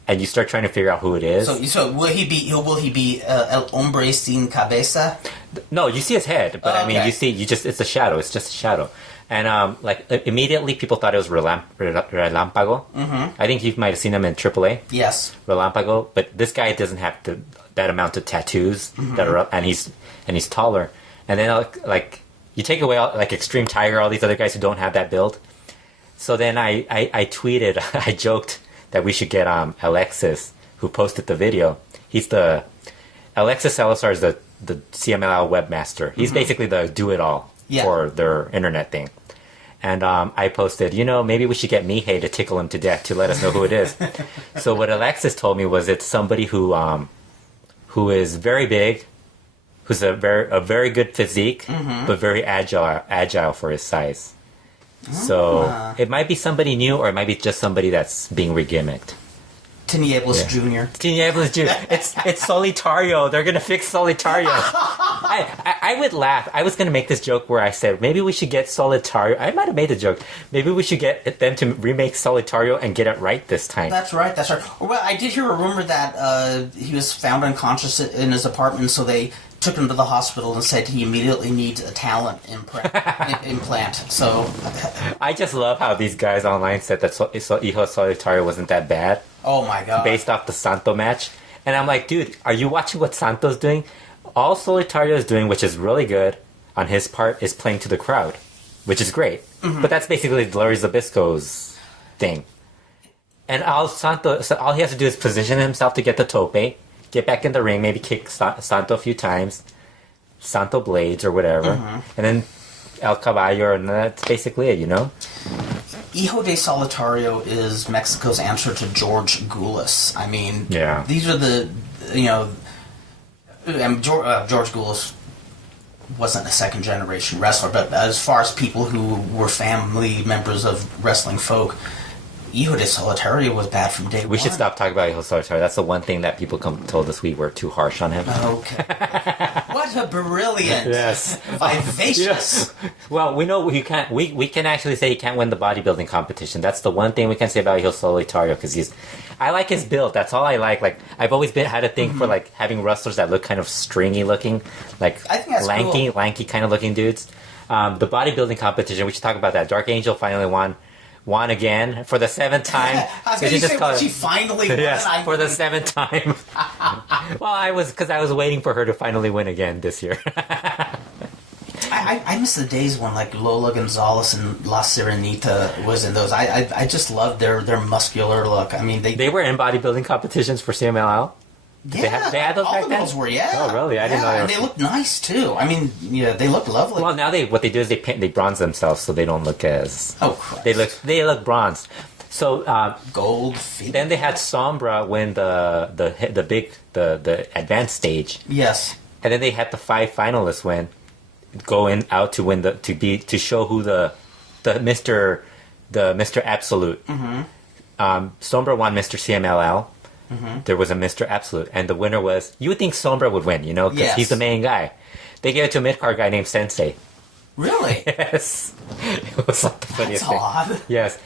and you start trying to figure out who it is. So will he be El Hombre Sin Cabeza? No, you see his head, but it's a shadow. It's just a shadow. And immediately people thought it was Relampago. I think you might have seen him in AAA. Yes, Relampago. But this guy doesn't have that amount of tattoos that are up, and he's taller. And then you take away Extreme Tiger, all these other guys who don't have that build. So then I tweeted, I joked that we should get Alexis who posted the video. Alexis Salazar is the CMLL webmaster. He's basically the do-it-all for their internet thing. And I posted, maybe we should get Mihei to tickle him to death to let us know who it is. So what Alexis told me was it's somebody who is very big, who's a very good physique, but very agile for his size. So it might be somebody new, or it might be just somebody that's being regimmicked. Tinieblas Jr. Tinieblas Jr. It's Solitario. They're gonna fix Solitario. I would laugh. I was gonna make this joke where I said maybe we should get Solitario. I might have made the joke. Maybe we should get them to remake Solitario and get it right this time. That's right. Well, I did hear a rumor that he was found unconscious in his apartment, so they took him to the hospital and said he immediately needs a talent implant. So I just love how these guys online said that Hijo Solitario wasn't that bad. Oh my god. Based off the Santo match. And I'm like, dude, are you watching what Santo's doing? All Solitario is doing, which is really good on his part, is playing to the crowd, which is great. But that's basically Larry Zbyszko's thing. And all he has to do is position himself to get the tope, get back in the ring, maybe kick Santo a few times, Santo blades or whatever, and then El Caballo, and that's basically it, Hijo de Solitario is Mexico's answer to George Goulas. I mean, these are the, George Goulas wasn't a second-generation wrestler, but as far as people who were family members of wrestling folk, Hijo de Solitario was bad from day one. We should stop talking about Hijo Solitario. That's the one thing that people told us we were too harsh on him. Okay. What a brilliant, vivacious. Yes. Well, we know you can't. We can actually say he can't win the bodybuilding competition. That's the one thing we can say about Hijo Solitario, because I like his build. That's all I like. Like, I've always had a thing for like having wrestlers that look kind of stringy looking, like I think that's lanky kind of looking dudes. The bodybuilding competition, we should talk about that. Dark Angel finally won again for the 7th time. I was going to say, she finally won. Yes, for the 7th time. Well, because I was waiting for her to finally win again this year. I miss the days when like Lola Gonzalez and La Sirenita was in those. I just loved their muscular look. I mean, they were in bodybuilding competitions for CMLL. Yeah, they had those all back the then? girls were, yeah. Oh, really? I didn't know they were. And they looked nice, too. I mean, they looked lovely. Well, now they do is they bronze themselves so they don't look as... Oh, Christ. They look bronzed. So... Gold feet. Then they had Sombra win the advanced stage. Yes. And then they had the 5 finalists out to win to show who the Mr. Absolute. Sombra won Mr. CMLL. There was a Mr. Absolute, and the winner was... You would think Sombra would win, because he's the main guy. They gave it to a mid-card guy named Sensei. Really? Yes. It was like the funniest thing. That's odd. Yes.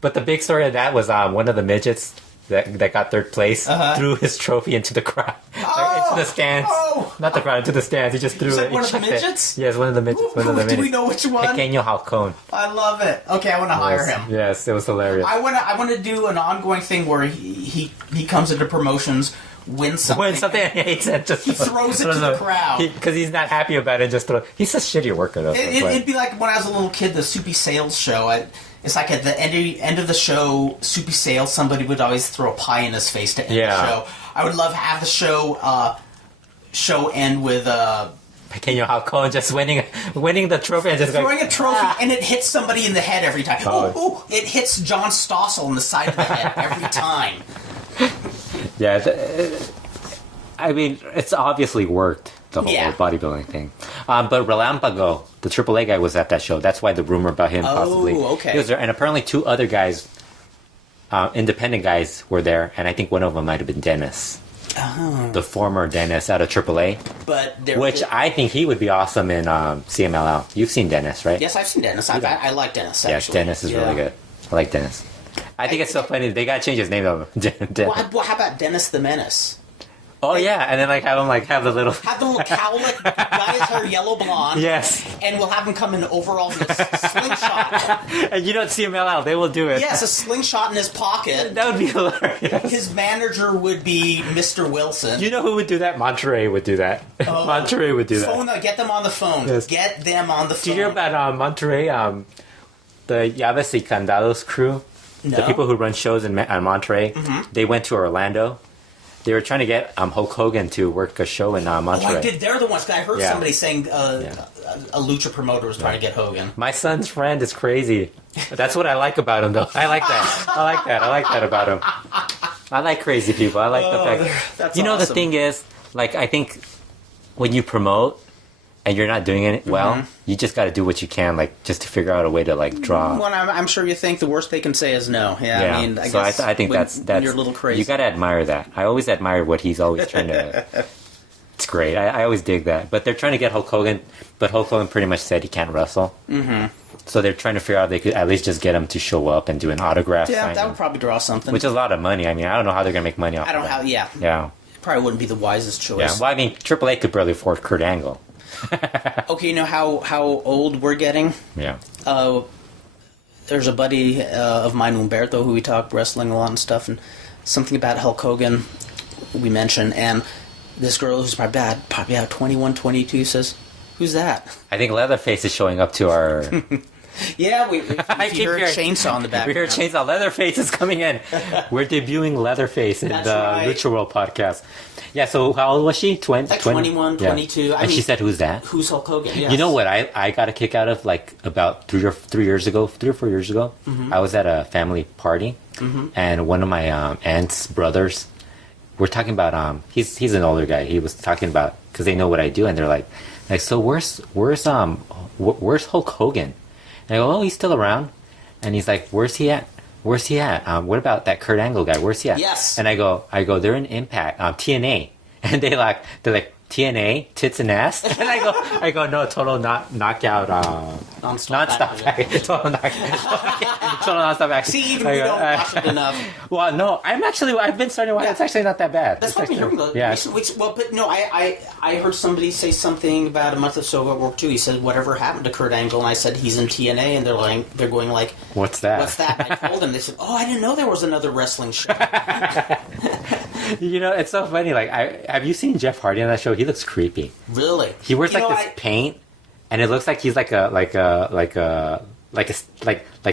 But the big story of that was one of the midgets that got 3rd place threw his trophy into the crowd. Into the stands. Oh. Not the crowd, into the stands. He just threw it. One of the midgets? Yes, one of the midgets. Do we know which one? Pequeño Halcón. I love it. Okay, I want to hire him. Yes, it was hilarious. I want to do an ongoing thing where he comes into promotions, wins something. And he throws it to the crowd. Because he's not happy about it and just He's a shitty worker, though. It'd be like when I was a little kid, the Soupy Sales show. It's like at the end of the show, Soupy Sales, somebody would always throw a pie in his face to end the show. I would love to have the show end with Pequeño Halcón just winning the trophy and just throwing a trophy and it hits somebody in the head every time. It hits John Stossel in the side of the head every time. Yeah, I mean, it's obviously worked, the whole bodybuilding thing. But Relampago, the AAA guy, was at that show. That's why the rumor about him possibly. Oh, okay. He was there, and apparently 2 other guys, independent guys, were there, and I think one of them might have been Dennis. Oh. The former Dennis out of AAA. Which I think he would be awesome in CMLL. You've seen Dennis, right? Yes, I've seen Dennis. I like Dennis, actually. Yes, Dennis is really good. I like Dennis. I think it's so funny. They got to change his name, though. Well, how about Dennis the Menace? Oh, yeah, and then have the little... Have the little cowlick, dye his hair yellow blonde. Yes. And we'll have him come in overalls with a slingshot. And CMLL, they will do it. Yes, a slingshot in his pocket. That would be hilarious. His manager would be Mr. Wilson. You know who would do that? Monterey would do that. Monterey would do that. Get them on the phone. Yes. Get them on the phone. Do you hear about Monterey, the Llaves y Candados crew? No. The people who run shows in Monterey, they went to Orlando They were trying to get Hulk Hogan to work a show in Monterrey. Oh, I did. They're the ones. I heard somebody saying a lucha promoter was trying to get Hogan. My son's friend is crazy. That's what I like about him, though. I like that. I like that about him. I like crazy people. I like the fact. That's awesome. The thing is, like, I think when you promote and you're not doing it well, you just got to do what you can, like, just to figure out a way to, like, draw. Well, I'm sure you think the worst they can say is no. Yeah. I mean, I guess I think that's you're a little crazy. You got to admire that. I always admire what he's always trying to. It's great. I always dig that. But they're trying to get Hulk Hogan, but Hulk Hogan pretty much said he can't wrestle. Mm-hmm. So they're trying to figure out if they could at least just get him to show up and do an autograph signing. That would probably draw something. Which is a lot of money. I mean, I don't know how they're going to make money off of that. Yeah. It probably wouldn't be the wisest choice. Yeah. Well, I mean, AAA could barely afford Kurt Angle. Okay, you know how old we're getting? Yeah. There's a buddy of mine, Humberto, who we talk wrestling a lot and stuff, and something about Hulk Hogan we mentioned, and this girl who's probably about 21, 22 says, "Who's that?" I think Leatherface is showing up to our... Yeah, we heard Chainsaw in the background. We heard Chainsaw. Leatherface is coming in. We're debuting Leatherface in the LuchaWorld podcast. Yeah, so how old was she? 21, 22. Yeah. And she said, "Who's that?" Who's Hulk Hogan? Yes. You know what I got a kick out of, like, about 3 or 4 years ago? Mm-hmm. I was at a family party, and one of my aunt's brothers, we're talking about, he's an older guy. He was talking about, because they know what I do, and they're like, so where's Hulk Hogan? And I go, "Oh, he's still around." And he's like, "Where's he at? Where's he at? What about that Kurt Angle guy? Where's he at?" Yes. And I go, they're in Impact, TNA. And they're like, TNA, tits and ass? And I go, no, total knockout, non-stop package. Total non-stop action. See, even we don't watch it enough. Well, no, I've been starting to watch it. It's actually not that bad. That's what I'm hearing about recent weeks. Well, but no, I heard somebody say something about a month or so ago at work too. He said, "Whatever happened to Kurt Angle?" And I said, "He's in TNA," and they're going like, "What's that?" And I told them, they said, "Oh, I didn't know there was another wrestling show." You know, it's so funny. Like, have you seen Jeff Hardy on that show? He looks creepy. Really? He wears this paint, and it looks like he's like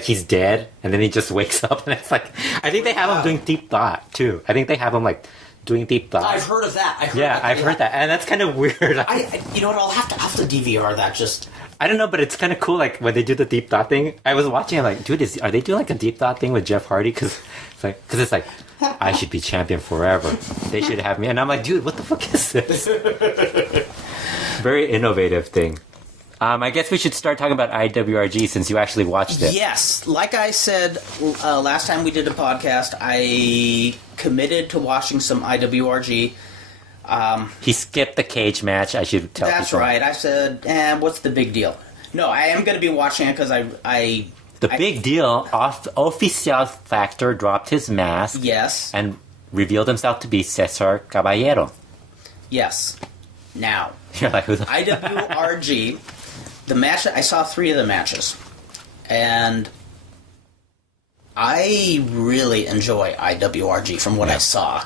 he's dead, and then he just wakes up, and it's like, I think they have him doing deep thought too. I think they have him like doing deep thought. I've heard of that. I've heard that, and that's kind of weird. You know what? I'll have to DVR that. Just I don't know, but it's kind of cool. Like when they do the deep thought thing, I was watching. I'm like, dude, are they doing like a deep thought thing with Jeff Hardy? Because it's like. I should be champion forever. They should have me. And I'm like, dude, what the fuck is this? Very innovative thing. I guess we should start talking about IWRG since you actually watched it. Yes. Like I said last time we did a podcast, I committed to watching some IWRG. He skipped the cage match, I should tell people. That's right. I said, what's the big deal? No, I am going to be watching it because The big deal, Oficial Factor dropped his mask. Yes. And revealed himself to be Cesar Caballero. Yes. Now, you're like, who the IWRG, the match, I saw 3 of the matches. And I really enjoy IWRG from what I saw.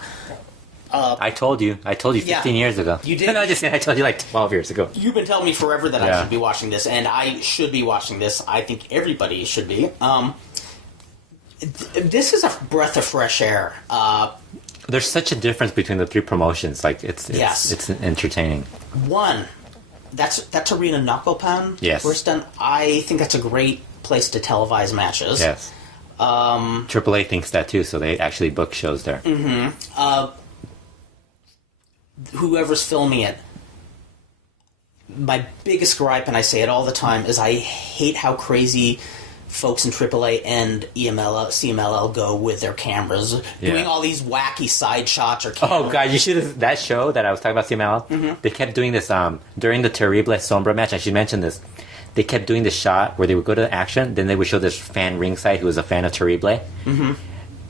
I told you 15 years ago. You did? No, I told you like 12 years ago. You've been telling me forever that I should be watching this, and I should be watching this. I think everybody should be. This is a breath of fresh air. There's such a difference between the 3 promotions. Like it's entertaining. One, that's Arena Nakopan. Yes. Where it's done. I think that's a great place to televise matches. Yes. AAA thinks that too, so they actually book shows there. Mm-hmm. Whoever's filming it, my biggest gripe, and I say it all the time, is I hate how crazy folks in AAA and CMLL go with their cameras, doing all these wacky side shots or cameras. Oh god, you should have, that show that I was talking about, CMLL, they kept doing this during the Terrible Sombra match. I should mention this. They kept doing this shot where they would go to the action, then they would show this fan ringside who was a fan of Terrible.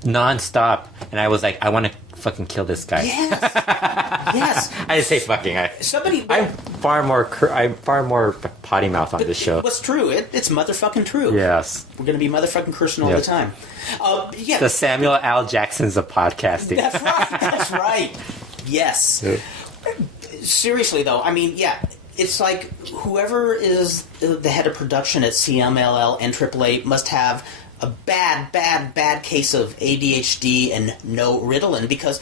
Non-stop, and I was like, I want to fucking kill this guy. Yes. Yes. I didn't say fucking. I'm far more potty mouth on this show. What's true? It's motherfucking true. Yes. We're gonna be motherfucking cursing all the time. The Samuel L. Jacksons of podcasting. That's right. That's right. Yes. Seriously though, I mean, it's like whoever is the head of production at CMLL and AAA must have a bad case of ADHD and no Ritalin, because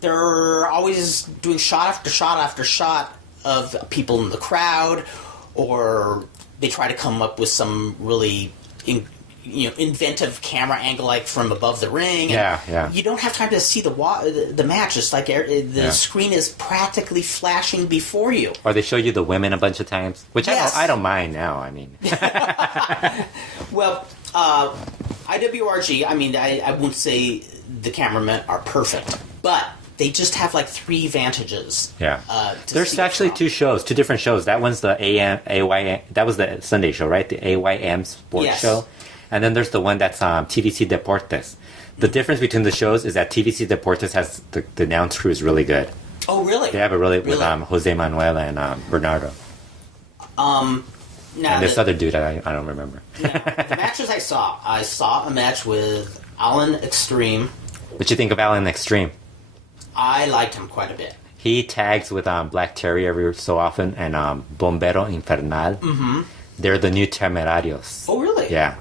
they're always doing shot after shot after shot of people in the crowd, or they try to come up with some really inventive camera angle, like from above the ring. Yeah. You don't have time to see the match. It's like the screen is practically flashing before you. Or they show you the women a bunch of times, which yes. I don't mind now. I mean, well, IWRG. I mean, I won't say the cameramen are perfect, but they just have like 3 advantages. Yeah. There's actually 2 shows, 2 different shows. That one's the AYM. That was the Sunday show, right? The AYM sports show. And then there's the one that's TVC Deportes. The difference between the shows is that TVC Deportes has the announce crew is really good. Oh, really? They have a really with Jose Manuel and Bernardo. Now and this other dude I don't remember. The matches I saw a match with Alan Extreme. What you think of Alan Extreme? I liked him quite a bit. He tags with Black Terry every so often and Bombero Infernal. Mm-hmm. They're the new Temerarios. Oh, really? Yeah.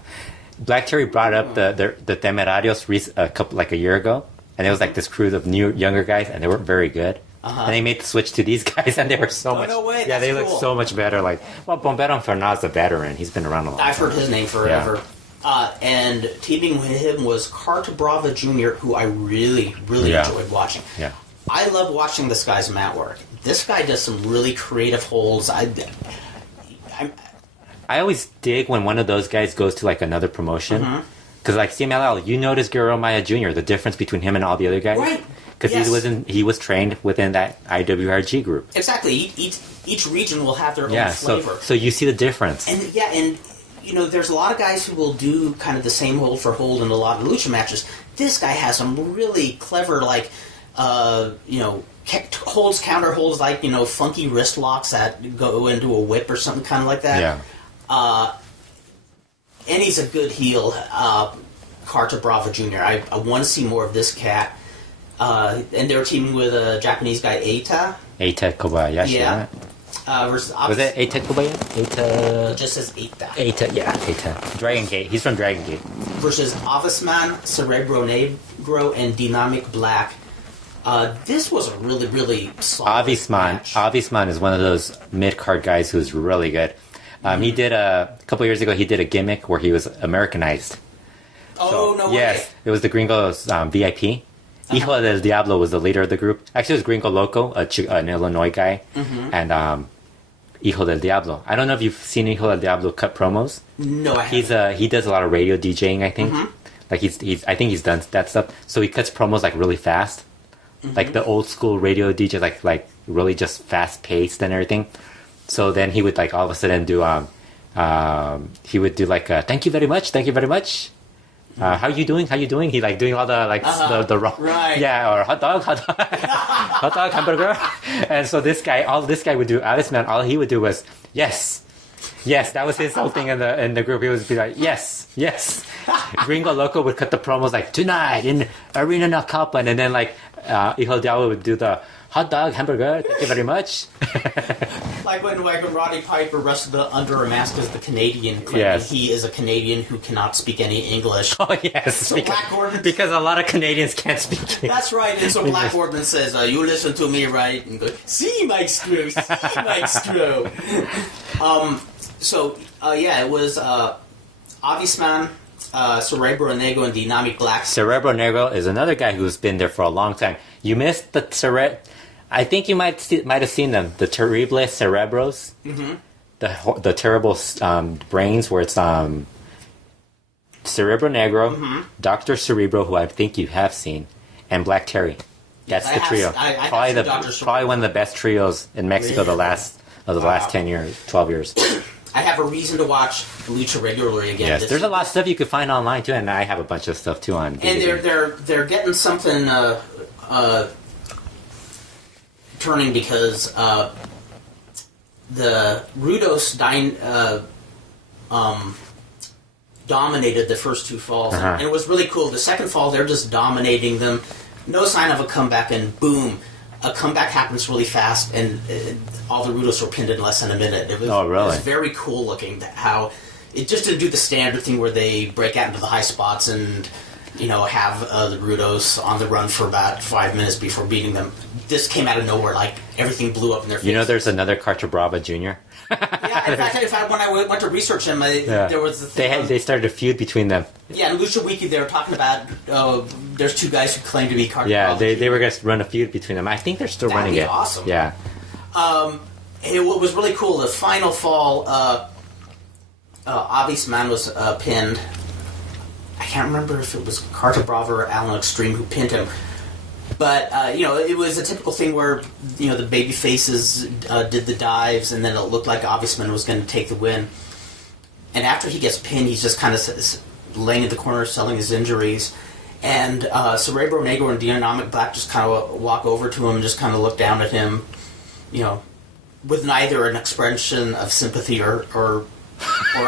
Black Terry brought up the Temerarios a year ago, and it was like this crew of new younger guys, and they weren't very good. And they made the switch to these guys, and they were so much. No way! Yeah, they look so much better. Like, well, Bombero Infernal's a veteran. He's been around a long time. I've heard his name forever. Yeah. And teaming with him was Carta Brava Jr., who I really enjoyed watching. Yeah. I love watching this guy's mat work. This guy does some really creative holds. I always dig when one of those guys goes to like another promotion, because like CMLL, you notice Guerra Maya Jr. the difference between him and all the other guys, right? Because he was trained within that IWRG group. Exactly. Each region will have their own flavor. So you see the difference. And there's a lot of guys who will do kind of the same hold for hold in a lot of lucha matches. This guy has some really clever holds, counter holds, like funky wrist locks that go into a whip or something kind of like that. Yeah. And he's a good heel, Carta Brava Jr. I want to see more of this cat. And they're teaming with a Japanese guy, Eita Kobayashi. Yeah. Versus was it Eita Kobayashi? It just says Eita. Eita. Dragon Gate. He's from Dragon Gate. Versus Avisman, Cerebro Negro, and Dynamic Black. This was a really, really solid match. Avisman is one of those mid-card guys who's really good. He did a couple years ago. He did a gimmick where he was Americanized. Oh, no way! Yes, it was the Gringos VIP. Hijo del Diablo was the leader of the group. Actually, it was Gringo Loco, an Illinois guy, and Hijo del Diablo. I don't know if you've seen Hijo del Diablo cut promos. No, I haven't. He does a lot of radio DJing. I think, like I think he's done that stuff. So he cuts promos like really fast, like the old school radio DJ, like really just fast paced and everything. So then he would like all of a sudden do he would do like thank you very much. How you doing? He like doing all the the wrong, right? Yeah, or hot dog, hot dog, hamburger. And so this guy would do. Aliceman, all he would do was yes. That was his whole thing in the group. He would be like yes. Gringo Loco would cut the promos like tonight in Arena Nakapa, and then like Hijo Diablo would do the hot dog, hamburger. Thank you very much. Like when Roddy Piper wrestled under a mask as the Canadian, claiming he is a Canadian who cannot speak any English. Oh, yes. So because a lot of Canadians can't speak English. That's right. And so Black Gordon says, you listen to me, right? And go, see, Maestro. It was Avisman, Cerebro Negro, and Dynamic Black. Cerebro Negro is another guy who's been there for a long time. You missed the I think you might have seen them. The Terrible Cerebros. Mm-hmm. The terrible brains where it's Cerebro Negro, Dr. Cerebro, who I think you have seen, and Black Terry. That's the trio. Probably one of the best trios in Mexico the last 10 years, 12 years. I have a reason to watch Lucha regularly again. Yes, there's a lot of stuff you could find online too, and I have a bunch of stuff too on DVD. And they're getting something turning because the Rudos dominated the first 2 falls, and it was really cool. The second fall, they're just dominating them. No sign of a comeback, and boom, a comeback happens really fast, and all the Rudos were pinned in less than a minute. It was, It was very cool looking how it just didn't do the standard thing where they break out into the high spots and have the Rudos on the run for about 5 minutes before beating them. This came out of nowhere, like everything blew up in their face. There's another Carter Brava Jr. Yeah, in fact, when I went to research them, there was the thing. They started a feud between them. Yeah, in Lucha Wiki, they were talking about there's two guys who claim to be Carter Brava. Yeah, they were going to run a feud between them. I think they're still running it. That'd be awesome. Yeah. What was really cool, the final fall, Avis Man was pinned. I can't remember if it was Carter Brava or Alan Extreme who pinned him. But, it was a typical thing where, the baby faces did the dives, and then it looked like Obviousman was going to take the win. And after he gets pinned, he's just kind of laying in the corner selling his injuries. And Cerebro Negro and Dynamic Black just kind of walk over to him and just kind of look down at him, with neither an expression of sympathy or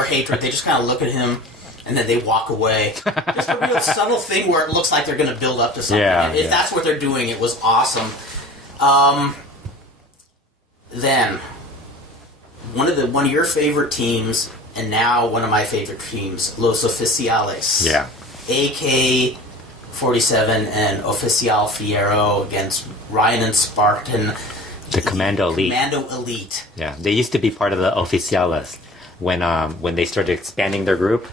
hatred. They just kind of look at him. And then they walk away. Just a real subtle thing where it looks like they're going to build up to something. Yeah, if that's what they're doing, it was awesome. Then, one of your favorite teams, and now one of my favorite teams, Los Oficiales. Yeah. AK-47 and Oficial Fierro against Ryan and Spartan. The Commando Elite. Commando Elite. Yeah, they used to be part of the Oficiales when they started expanding their group.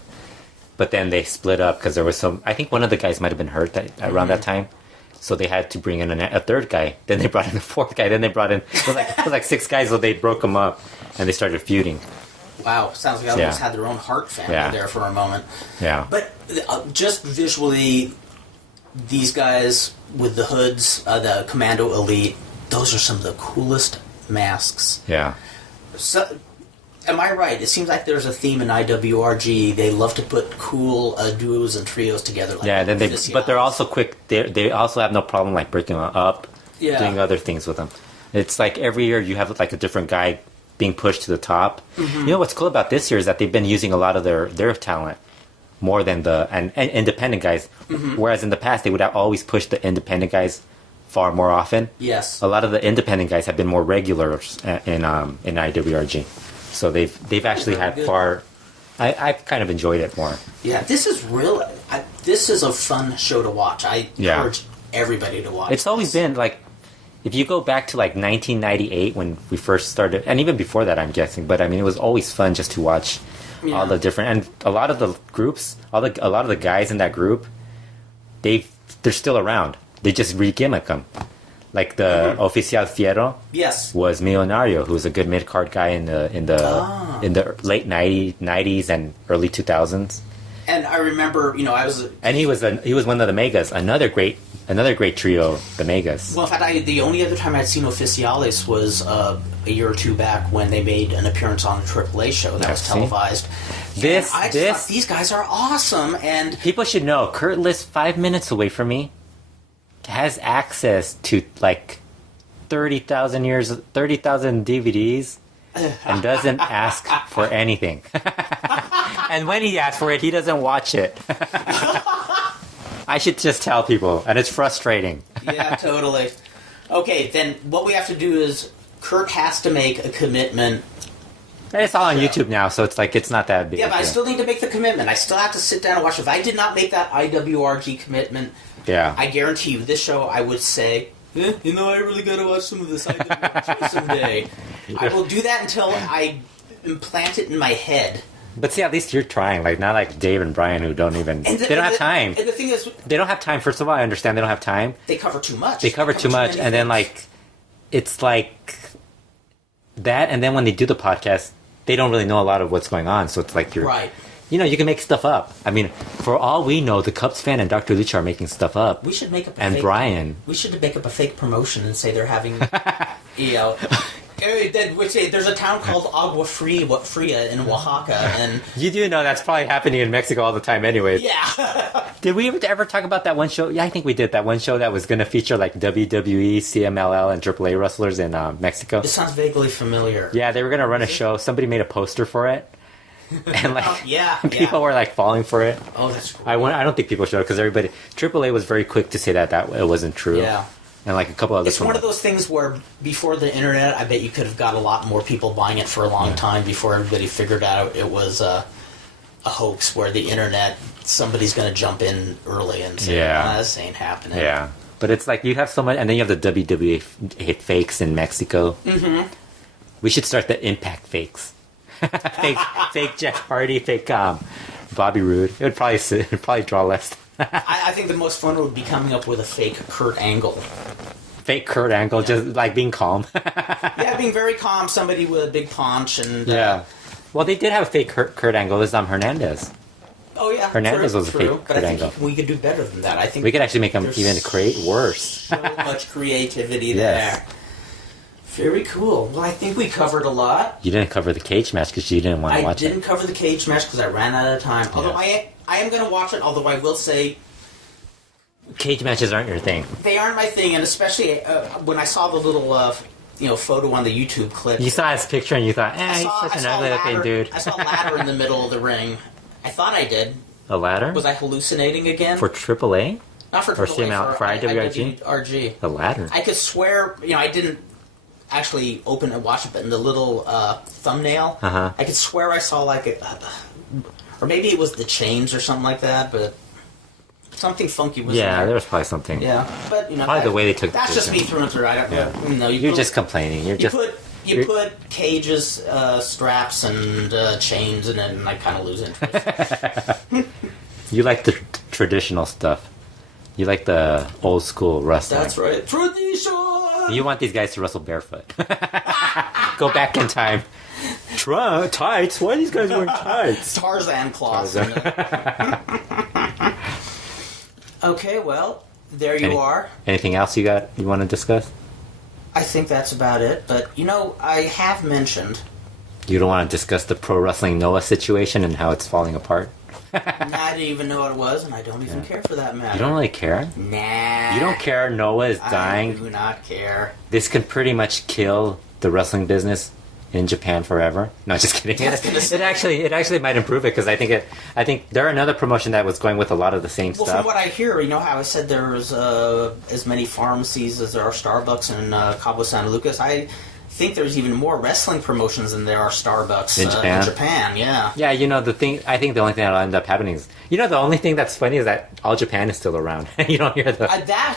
But then they split up because there was I think one of the guys might have been hurt around that time. So they had to bring in a third guy. Then they brought in a fourth guy. Then they brought in, it was like 6 guys, so they broke them up. And they started feuding. Wow, sounds like they almost had their own Hart family there for a moment. Yeah. But just visually, these guys with the hoods, the Commando Elite, those are some of the coolest masks. Yeah. So, am I right? It seems like there's a theme in IWRG. They love to put cool duos and trios together. Like but they're also quick. They also have no problem like breaking them up, doing other things with them. It's like every year you have like a different guy being pushed to the top. Mm-hmm. What's cool about this year is that they've been using a lot of their talent more than the independent guys. Mm-hmm. Whereas in the past they would have always pushed the independent guys far more often. Yes, a lot of the independent guys have been more regulars in IWRG. So they've actually had far. I've kind of enjoyed it more. Yeah, this is real. This is a fun show to watch. I encourage everybody to watch. It's always been like, if you go back to like 1998 when we first started, and even before that, I'm guessing. But I mean, it was always fun just to watch all the different, and a lot of the groups, a lot of the guys in that group, they're still around. They just re-gimmick them. Like the Oficial Fierro was Millonario, who was a good mid-card guy in the late 90s and early 2000s. And I remember, I was... And he was one of the Megas, another great trio, the Megas. Well, in fact, the only other time I'd seen Oficiales was a year or two back when they made an appearance on a AAA show that was televised. I just thought, these guys are awesome, and... People should know, Kurt lives 5 minutes away from me. Has access to like 30,000 DVDs and doesn't ask for anything. And when he asks for it, he doesn't watch it. I should just tell people, and it's frustrating. Yeah, totally. Okay, then what we have to do is Kurt has to make a commitment. And it's all on YouTube now, so it's like it's not that big. Yeah, but I still need to make the commitment. I still have to sit down and watch it. If I did not make that IWRG commitment, I guarantee you, this show I would say, I really got to watch some of this IWRG someday. I will do that until I implant it in my head. But see, at least you're trying. Like, not like Dave and Brian who don't even... they don't have time. And the thing is... They don't have time. First of all, I understand they don't have time. They cover too much. They cover too much. And then, like, it's like that. And then when they do the podcast, they don't really know a lot of what's going on. So it's like you're... Right. You can make stuff up. I mean, for all we know, the Cubs fan and Dr. Lucha are making stuff up. We should make up Brian. We should make up a fake promotion and say they're having, there's a town called Agua Fria in Oaxaca, and you do know that's probably happening in Mexico all the time anyway. Yeah. Did we ever talk about that one show? Yeah, I think we did. That one show that was going to feature like WWE, CMLL, and AAA wrestlers in Mexico. It sounds vaguely familiar. Yeah, they were going to run a show. Somebody made a poster for it. And like, people were like falling for it. Oh, that's cool. I don't think people showed because everybody. AAA was very quick to say that it wasn't true. Yeah, and like a couple others. It's one of those things where before the internet, I bet you could have got a lot more people buying it for a long time before everybody figured out it was a a hoax where the internet, somebody's going to jump in early and say, this ain't happening. Yeah. But it's like you have so much, and then you have the WWE fakes in Mexico. Mm-hmm. We should start the Impact fakes. fake Jeff Hardy, fake Bobby Roode. It would probably draw less. I think the most fun would be coming up with a fake Kurt Angle. Fake Kurt Angle, just like being calm. Yeah, being very calm. Somebody with a big paunch and. Well, they did have a fake Kurt Angle. It was Hernandez. Oh yeah, Hernandez was a fake but Kurt I Angle. think we could do better than that. I think we could actually make them even create worse. So much creativity there. Very cool. Well, I think we covered a lot. You didn't cover the cage match because you didn't want to watch it. I didn't cover the cage match because I ran out of time. Although I am going to watch it. Although I will say, cage matches aren't your thing. They aren't my thing, and especially when I saw the little photo on the YouTube clip. You saw his picture and you thought, he's such an ugly-looking dude. I saw a ladder in the middle of the ring. I thought I did. A ladder? Was I hallucinating again? For AAA? Not for AAA. Or CMLL, for IWRG? IWRG. A ladder? I could swear, I didn't actually open and watch it, but in the little thumbnail, I could swear I saw or maybe it was the chains or something like that, but something funky was there was probably something. Yeah, but probably the way they took that's just me through and through. I don't know. You're just complaining. You put cages, straps, and chains in it, and I kind of lose interest. You like the traditional stuff. You like the old school wrestling. That's right. Tradition! You want these guys to wrestle barefoot. Go back in time. Tights? Why are these guys wearing tights? Tarzan claws. Okay, well, there you are. Anything else you want to discuss? I think that's about it, but, I have mentioned... You don't want to discuss the Pro Wrestling Noah situation and how it's falling apart? I didn't even know what it was, and I don't even care for that matter. You don't really care? Nah. You don't care Noah is dying? I do not care. This can pretty much kill the wrestling business in Japan forever. No, just kidding. It actually might improve it because I think they're another promotion that was going with a lot of the same stuff. Well, from what I hear, how I said there's as many pharmacies as there are Starbucks in Cabo San Lucas. I think there's even more wrestling promotions than there are Starbucks in Japan. Yeah. Yeah, I think the only thing that'll end up happening is, the only thing that's funny is that All Japan is still around. You don't hear the...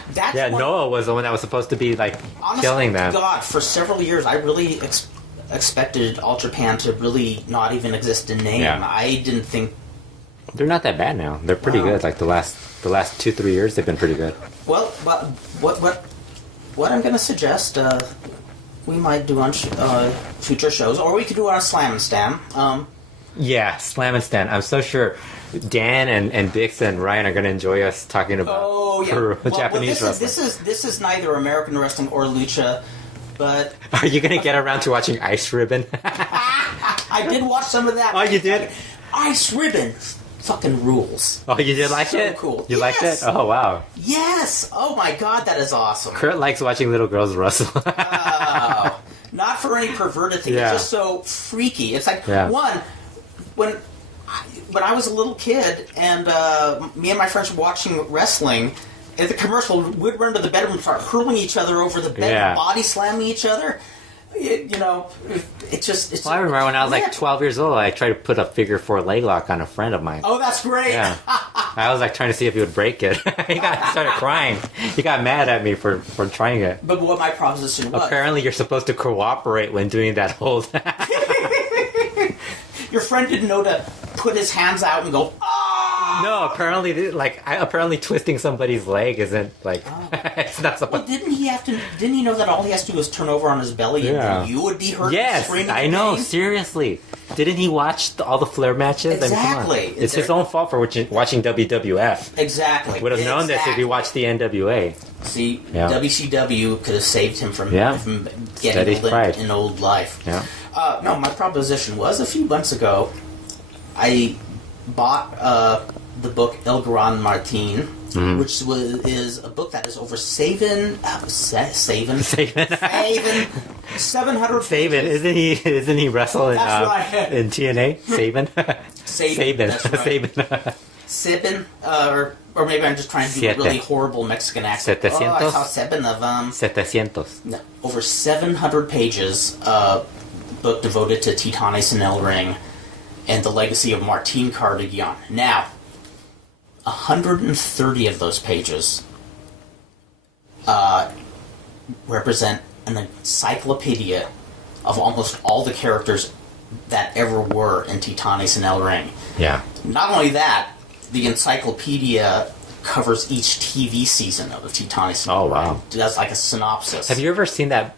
that's Noah was the one that was supposed to be, killing them. God, for several years, I really expected All Japan to really not even exist in name. Yeah. I didn't think... They're not that bad now. They're pretty good. The last 2-3 years, they've been pretty good. Well, what I'm going to suggest... we might do on future shows, or we could do it on Slam and Stam. Slam and Stam. I'm so sure Dan and Bix and Ryan are going to enjoy us talking about Japanese wrestling. This is neither American wrestling or lucha, but... Are you going to get around to watching Ice Ribbon? I did watch some of that. Oh, you did? Ice Ribbon fucking rules. Oh, you did like it? So cool. You liked it? Oh, wow. Yes! Oh my god, that is awesome. Kurt likes watching little girls wrestle. Oh, not for any perverted thing. It's just so freaky. It's like, when I was a little kid and me and my friends were watching wrestling, in the commercial, we'd run to the bedroom and start hurling each other over the bed and body slamming each other. It's just... I remember when I was 12 years old, I tried to put a figure 4 leg lock on a friend of mine. Oh, that's great. Yeah. I was trying to see if he would break it. He started crying. He got mad at me for trying it. But what my proposition was... Apparently you're supposed to cooperate when doing that hold. Your friend didn't know to put his hands out and go, "Ah!" No, apparently twisting somebody's leg isn't it's not something. Well, didn't he know that all he has to do is turn over on his belly and you would be hurt? Yes, I know. Pain? Seriously, didn't he watch all the Flair matches? Exactly. It's his own fault for watching WWF. Exactly. Would have known this if he watched the NWA. See, WCW could have saved him from getting an old life. Yeah. No, my proposition was a few months ago, I bought the book El Gran Martin, which is a book that is over 700 Isn't he wrestling in TNA? Sabin, or maybe I'm just trying to do a really horrible Mexican accent. 700? I saw 7 of them. 700. No, over 700 pages, book devoted to Titanes and El Ring. and the legacy of Martin Cardigan. Now, 130 of those pages represent an encyclopedia of almost all the characters that ever were in Titanes and El Ring. Yeah. Not only that, the encyclopedia covers each TV season of the Titanes and El Ring. Wow. That's like a synopsis. Have you ever seen the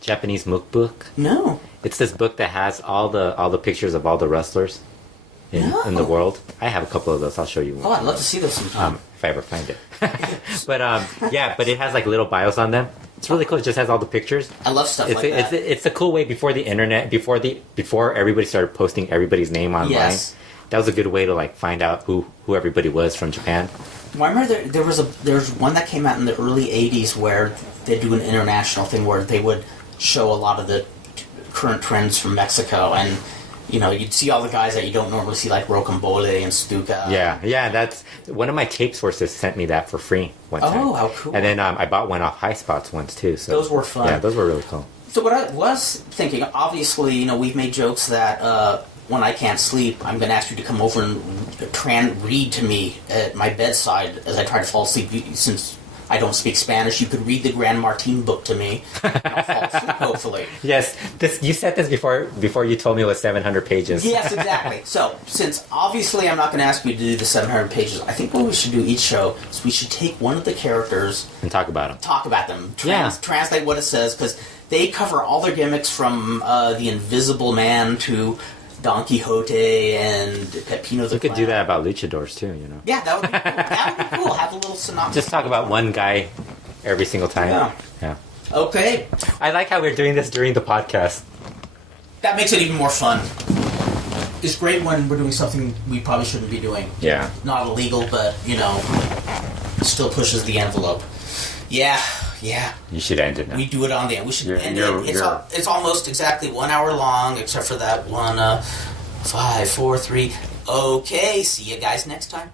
Japanese MOOC book? No. It's this book that has all the pictures of all the wrestlers in the world. I have a couple of those. I'll show you one. Oh, I'd love to see those sometime. If I ever find it. But it has like little bios on them. It's really cool. It just has all the pictures. I love stuff like that. It's a cool way before the internet, before everybody started posting everybody's name online. Yes. That was a good way to like find out who everybody was from Japan. Well, I remember there's one that came out in the early 80s where they do an international thing where they would show a lot of the current trends from Mexico, and you'd see all the guys that you don't normally see, like Rocambole and Stuka. Yeah, that's one of my tape sources sent me that for free one time. Oh, how cool. And then I bought one off High Spots once too. So those were fun. Yeah, those were really cool. So what I was thinking, obviously, we've made jokes that when I can't sleep, I'm going to ask you to come over and read to me at my bedside as I try to fall asleep. Since I don't speak Spanish, you could read the Grand Martin book to me, and I'll fall asleep, hopefully. Yes, you said this before you told me it was 700 pages. Yes, exactly. So, since obviously I'm not going to ask you to do the 700 pages, I think what we should do each show is we should take one of the characters and talk about them. Translate what it says, because they cover all their gimmicks from the Invisible Man to Don Quixote and Pepino the We could do that about luchadors too, Yeah, that would be cool. That would be cool. Have a little synopsis. Just talk about one guy every single time. Yeah. Okay. I like how we're doing this during the podcast. That makes it even more fun. It's great when we're doing something we probably shouldn't be doing. Yeah. Not illegal, but, still pushes the envelope. Yeah. You should end it now. We do it on the end. We should end it. It's almost exactly 1 hour long, except for that one 5, 4, 3. Okay, see you guys next time.